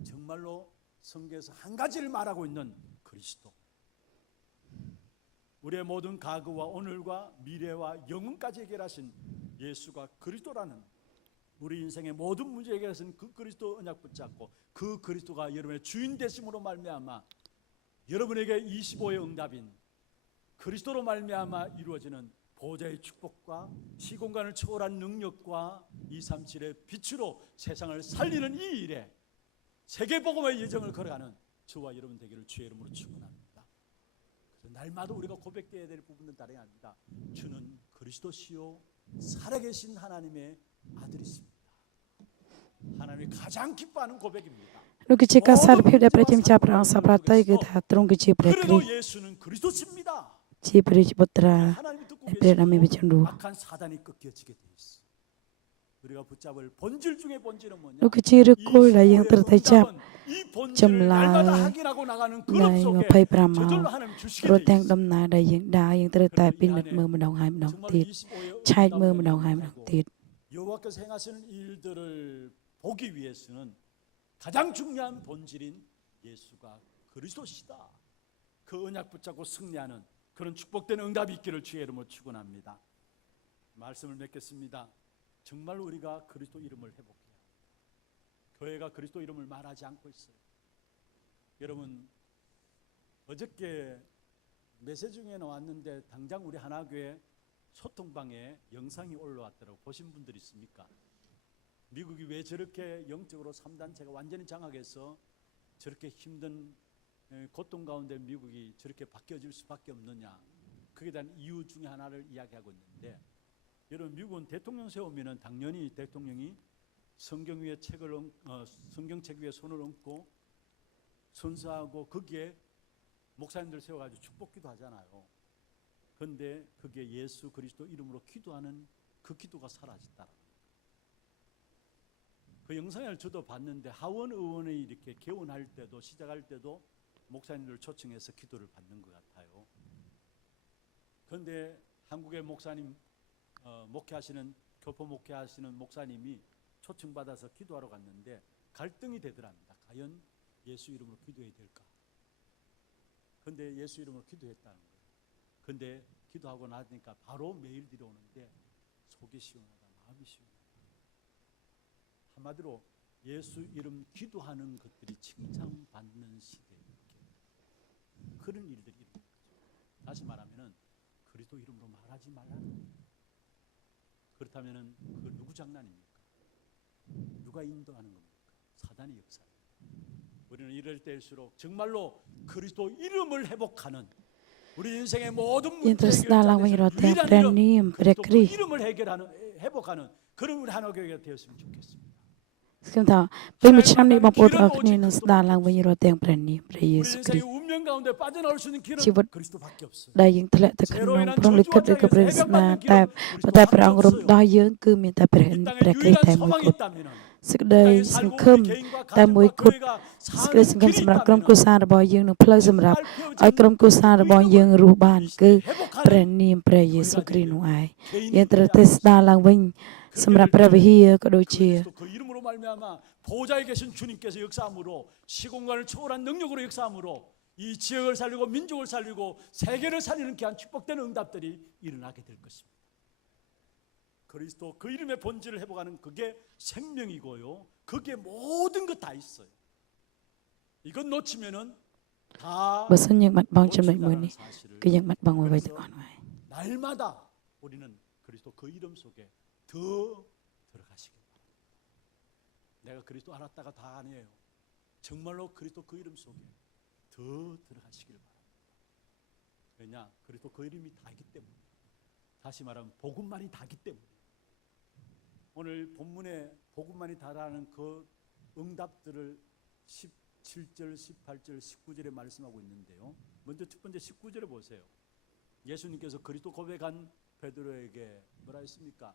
정말로 성경에서 한 가지를 말하고 있는 그리스도. 우리의 모든 과거와 오늘과 미래와 영원까지 해결하신 예수가 그리스도라는 우리 인생의 모든 문제 해결하신 그 그리스도 언약 붙잡고 그 그리스도가 여러분의 주인 되심으로 말미암아 여러분에게 25의 응답인 그리스도로 말미암아 이루어지는 보호자의 축복과 시공간을 초월한 능력과 237의 빛으로 세상을 살리는 이 일에 세계복음의 여정을 걸어가는 저와 여러분 되기를 주의 이름으로 축원합니다. 그래서 날마다 우리가 고백되어야 될 부분은 다름이 아닙니다. 주는 그리스도시요 살아계신 하나님의 아들이십니다. 하나님이 가장 기뻐하는 고백입니다. នោះគឺជាការសារភាពដែលព្រះជាម្ចាស់ព្រះអង្គសម្រាប់ទៅគឺថាទ្រង់គឺជាព្រះគ្រី 그래도 ស្ទ 예수는 그리스도십니다. ជាព្រះរាជបុត្រា 하나님이 듣고 ព្រះដ៏មានវិជ្ជានោះ 악한 사단이 꺾여지게 돼 있어. 우리가 붙잡을 본질 중에 본질은 뭐냐? នោះគឺជាឫសគល់ដែលយើងត្រូវតែចាប់ 이 본질을 점라 날마다 확인하고 나가는 នៅ 그룹 속에 25ម៉ោង 저절로 하나님 주시게 ព្រោះ 돼 ទាំង 있어. ដំណើរដែលយើងដើរយើងត្រូវតែពិនិត្យមើលម្ដងហើយម្ដង 정말 ទៀត 25의 ឆែកមើលម្ដងហើយម្ដងទៀត 여호와께서 행하시는 일들을 보기 위해서는 가장 중요한 본질인 예수가 그리스도시다. 그 언약 붙잡고 승리하는 그런 축복된 응답이 있기를 주의 이름으로 축원합니다. 말씀을 맺겠습니다. 정말 우리가 그리스도 이름을 회복해야 합니다. 교회가 그리스도 이름을 말하지 않고 있어요. 여러분, 어저께 메시지 중에 나왔는데 당장 우리 하나교회 소통방에 영상이 올라왔더라고. 보신 분들 있습니까? 미국이 왜 저렇게 영적으로 3단체가 완전히 장악해서 저렇게 힘든 고통 가운데 미국이 저렇게 바뀌어질 수밖에 없느냐, 그에 대한 이유 중에 하나를 이야기하고 있는데, 여러분, 미국은 대통령 세우면 당연히 대통령이 성경 위에 성경책 위에 손을 얹고 선서하고 거기에 목사님들 세워가지고 축복기도 하잖아요. 그런데 그게 예수 그리스도 이름으로 기도하는 그 기도가 사라졌다. 그 영상을 저도 봤는데 하원 의원이 이렇게 개원할 때도 시작할 때도 목사님들을 초청해서 기도를 받는 것 같아요. 그런데 한국의 목사님 목회하시는 교포 목회하시는 목사님이 초청받아서 기도하러 갔는데 갈등이 되더랍니다. 과연 예수 이름으로 기도해야 될까? 그런데 예수 이름으로 기도했다는 거예요. 그런데 기도하고 나니까 바로 메일들이 오는데 속이 시원하다, 마음이 시원하다. 한마디로 예수 이름 기도하는 것들이 칭찬받는 시대에 그런 일들이 일어나는 거죠. 다시 말하면 그리스도 이름으로 말하지 말라는 거예요. 그렇다면 그 누구 장난입니까? 누가 인도하는 겁니까? 사단의 역사예요. 우리는 이럴 때일수록 정말로 그리스도 이름을 회복하는 우리 인생의 모든 문제 해결자는 유일한 이름, 그리스도 이름을 회복하는 그런 우리 하나교회가 되었으면 좋겠습니다. ខ្ញុំថាពេលមួយឆ្នាំនេះបងប្អូនទាំងអស់គ្នានឹងស្ដារឡើងវិញរត់ទាំងព្រះនាមព្រះយេ 우리 ស៊ូវគ្រី 인생의 ស្ទ 운명 가운데 빠져나올 수 있는 길은 지금 그리스도밖에 없어요. ដែលយើងធ្លាក់ទៅក្នុងព្រំលិខិតឬក៏ព្រះសាសនាតែប៉ុន្តែព្រះអង្គរំដោះយើងគឺមានតែព្រះ 이 땅에 ព្រះគ្រីស្ទ 유일한 តែមួយ 소망이 គត់ 있다면 សេចក្តីសង្ឃឹមតែមួយគត់សេចក្តីសង្ឃឹមសម្រាប់ក្រុមគ្រួសាររបស់យើងនិងផ្លូវសម្រាប់ឲ្យក្រុមគ្រួសាររបស់យើងរស់បានគឺព្រះនាមព្រះយេស៊ូវគ្រីស្ទនោះឯងយើងត្រូវតែស្ដារឡើងវិញសម្រាប់ព្រះវិហារក៏ដូចជា 그 이름으로 말미암아 보좌에 계신 주님께서 역사함으로 시공간을 초월한 능력으로 역사함으로 이 지역을 살리고 민족을 살리고 세계를 살리는 귀한 축복된 응답들이 일어나게 될 것입니다. 그리스도 그 이름의 본질을 회복하는 그게 생명이고요. 그게 모든 것 다 있어요. 이건 놓치면은 다 បើសិនយើងបាត់បង់ចំណុចមួយនេះគឺយើងបាត់បង់អ្វីទាំងអស់នោះឯង 날마다 우리는 그리스도 그 이름 속에 더 들어가시길 바랍니다. 내가 그리스도 알았다가 다 아니에요. 정말로 그리스도 그 이름 속에 더 들어가시길 바랍니다. 왜냐? 그리스도 그 이름이 다기 때문에. 다시 말하면 복음만이 다기 때문에. 오늘 본문에 복음만이 다라는 그 응답들을 17절, 18절, 19절에 말씀하고 있는데요. 먼저 첫 번째 19절에 보세요. 예수님께서 그리스도 고백한 베드로에게 뭐라 했습니까?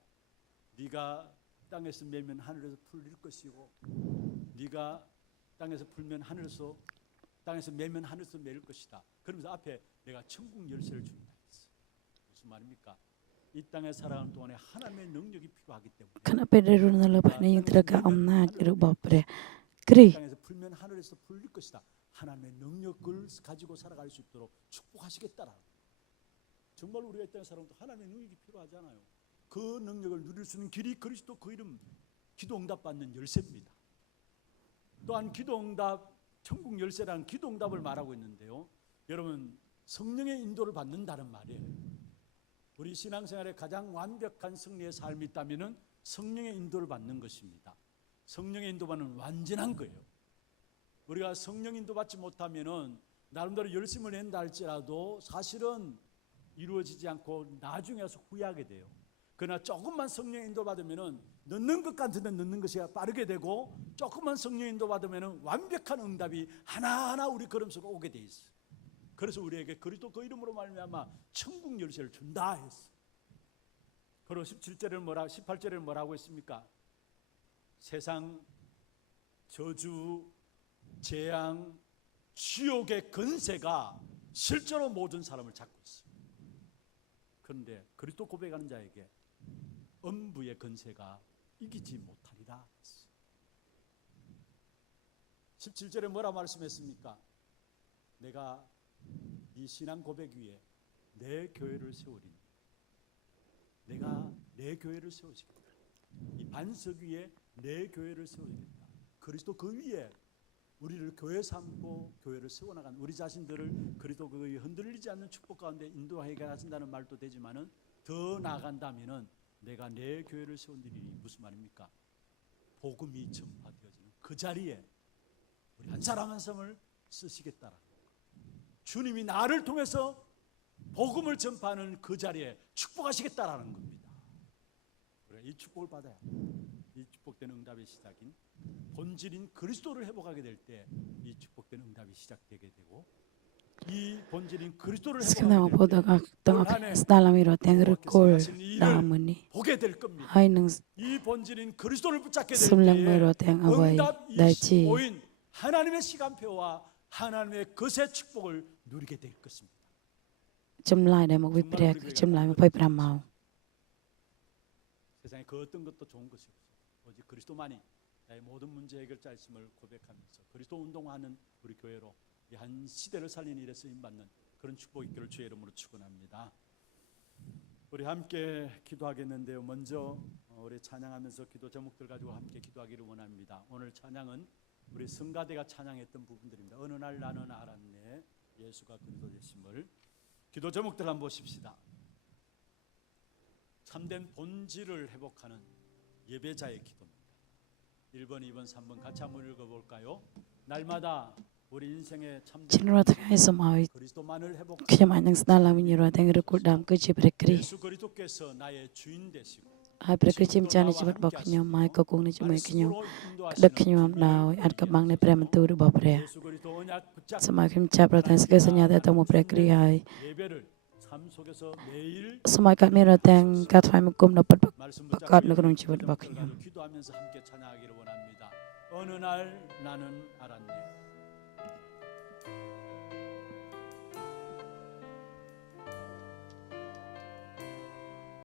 네가 땅에서 매면 하늘에서 풀릴 것이고 네가 땅에서 풀면 땅에서 매면 하늘에서 매일 것이다. 그러면서 앞에 내가 천국 열쇠를 준다 했어요. 무슨 말입니까? 이 땅에 살아가는 동안에 하나님의 능력이 필요하기 때문에 ខណៈពេលដែលរស់នៅលើផែននេះយើងត្រូវការអំណាចរបស់ព្រះគ្រីស្ទ 땅에서 풀면 하늘에서 풀릴 것이다. 하나님의 능력을 가지고 살아갈 수 있도록 축복하시겠다라. 정말 우리가 이 땅에 살아가면 하나님의 능력이 필요하잖아요. 그 능력을 누릴 수 있는 길이 그리스도 그 이름 기도 응답 받는 열쇠입니다. 또한 기도 응답 천국 열쇠라는 기도 응답을 말하고 있는데요. 여러분 성령의 인도를 받는다는 말이에요. 우리 신앙생활에 가장 완벽한 승리의 삶이 있다면 성령의 인도를 받는 것입니다. 성령의 인도받는 완전한 거예요. 우리가 성령 인도 받지 못하면 나름대로 열심을 낸다 할지라도 사실은 이루어지지 않고 나중에 와서 후회하게 돼요. 그러나 조금만 성령 인도 받으면 넣는 것 같으면 넣는 것이 빠르게 되고 조금만 성령 인도 받으면 완벽한 응답이 하나하나 우리 걸음 속에 오게 돼 있어요. 그래서 우리에게 그리스도 그 이름으로 말미암아 천국 열쇠를 준다 했어. 그리고 18절에는 뭐라고 했습니까? 세상 저주, 재앙, 지옥의 권세가 실제로 모든 사람을 잡고 있어요. 그런데 그리스도 고백하는 자에게 음부의 권세가 이기지 못하리라. 17절에 뭐라 말씀했습니까? 내가 네 신앙 고백 위에 내 교회를 세우리니 내가 내 교회를 세우시겠다. 이 반석 위에 내 교회를 세우겠다. 그리스도 그 위에 우리를 교회 삼고 교회를 세워나간 우리 자신들을 그리스도 그 위에 흔들리지 않는 축복 가운데 인도하게 하신다는 말도 되지만은 더 나아간다면은 내가 내 교회를 세운다니 무슨 말입니까? 복음이 전파되어지는 그 자리에 우리 한 사람 한 사람을 쓰시겠다라. 주님이 나를 통해서 복음을 전파하는 그 자리에 축복하시겠다라는 겁니다. 그래, 이 축복을 받아야 이 축복된 응답의 시작인 본질인 그리스도를 회복하게 될 때 이 축복된 응답이 시작되게 되고 이 본질인 그리스도를 Sekarang 회복하게 po 될 daga 때 tanga 올 한해 dalam iro tengre kol 일을 damani 보게 될 겁니다. hai nang 이 본질인 그리스도를 붙잡게 될 sumlang 때에 mero teng awai 응답 dachi 25인 하나님의 시간표와 하나님의 것의 축복을 누리게 될 것입니다. chumlai dai mok vipriak chumlai mo pai pramau 세상에 그 어떤 것도 좋은 것이 없어. 오직 그리스도만이 나의 모든 문제 해결자이심을 고백하면서 그리스도 운동하는 우리 교회로 이 한 시대를 살리는 일에 쓰임 받는 그런 축복이 있기를 주의 이름으로 축원합니다. 우리 함께 기도하겠는데요. 먼저 우리 찬양하면서 기도 제목들 가지고 함께 기도하기를 원합니다. 오늘 찬양은 우리 성가대가 찬양했던 부분들입니다. 어느 날 나는 알았네 예수가 그리스도 되심을. 기도 제목들 한번 보십시다. 참된 본질을 회복하는 예배자의 기도입니다. 1번, 2번, 3번 같이 한번 읽어볼까요? 날마다 우리 인생의 참된 chinro tanga isamawi 그리스도만을 회복하는 khyamai nang dalam iro tengre kol dam ke jibrekri 예수 그리스도께서 나의 주인 되시고 hai prekri chim chani chibat bak khnyo mai ko kong ni chimai khnyo dak khnyo am nao at ka bang ne prem tu ru bapre 예수 그리스도 언약 붙잡고 sama khim chapra tang ska sanya da tomo prekri hai 예배를 삶 속에서 매일 sama kat mero teng kat phai mukum no pat 말씀 bakat 붙잡고 no krom chibat bak 기도를 khnyo 가지고 기도하면서 함께 찬양하기를 원합니다. 어느 날 나는 알았네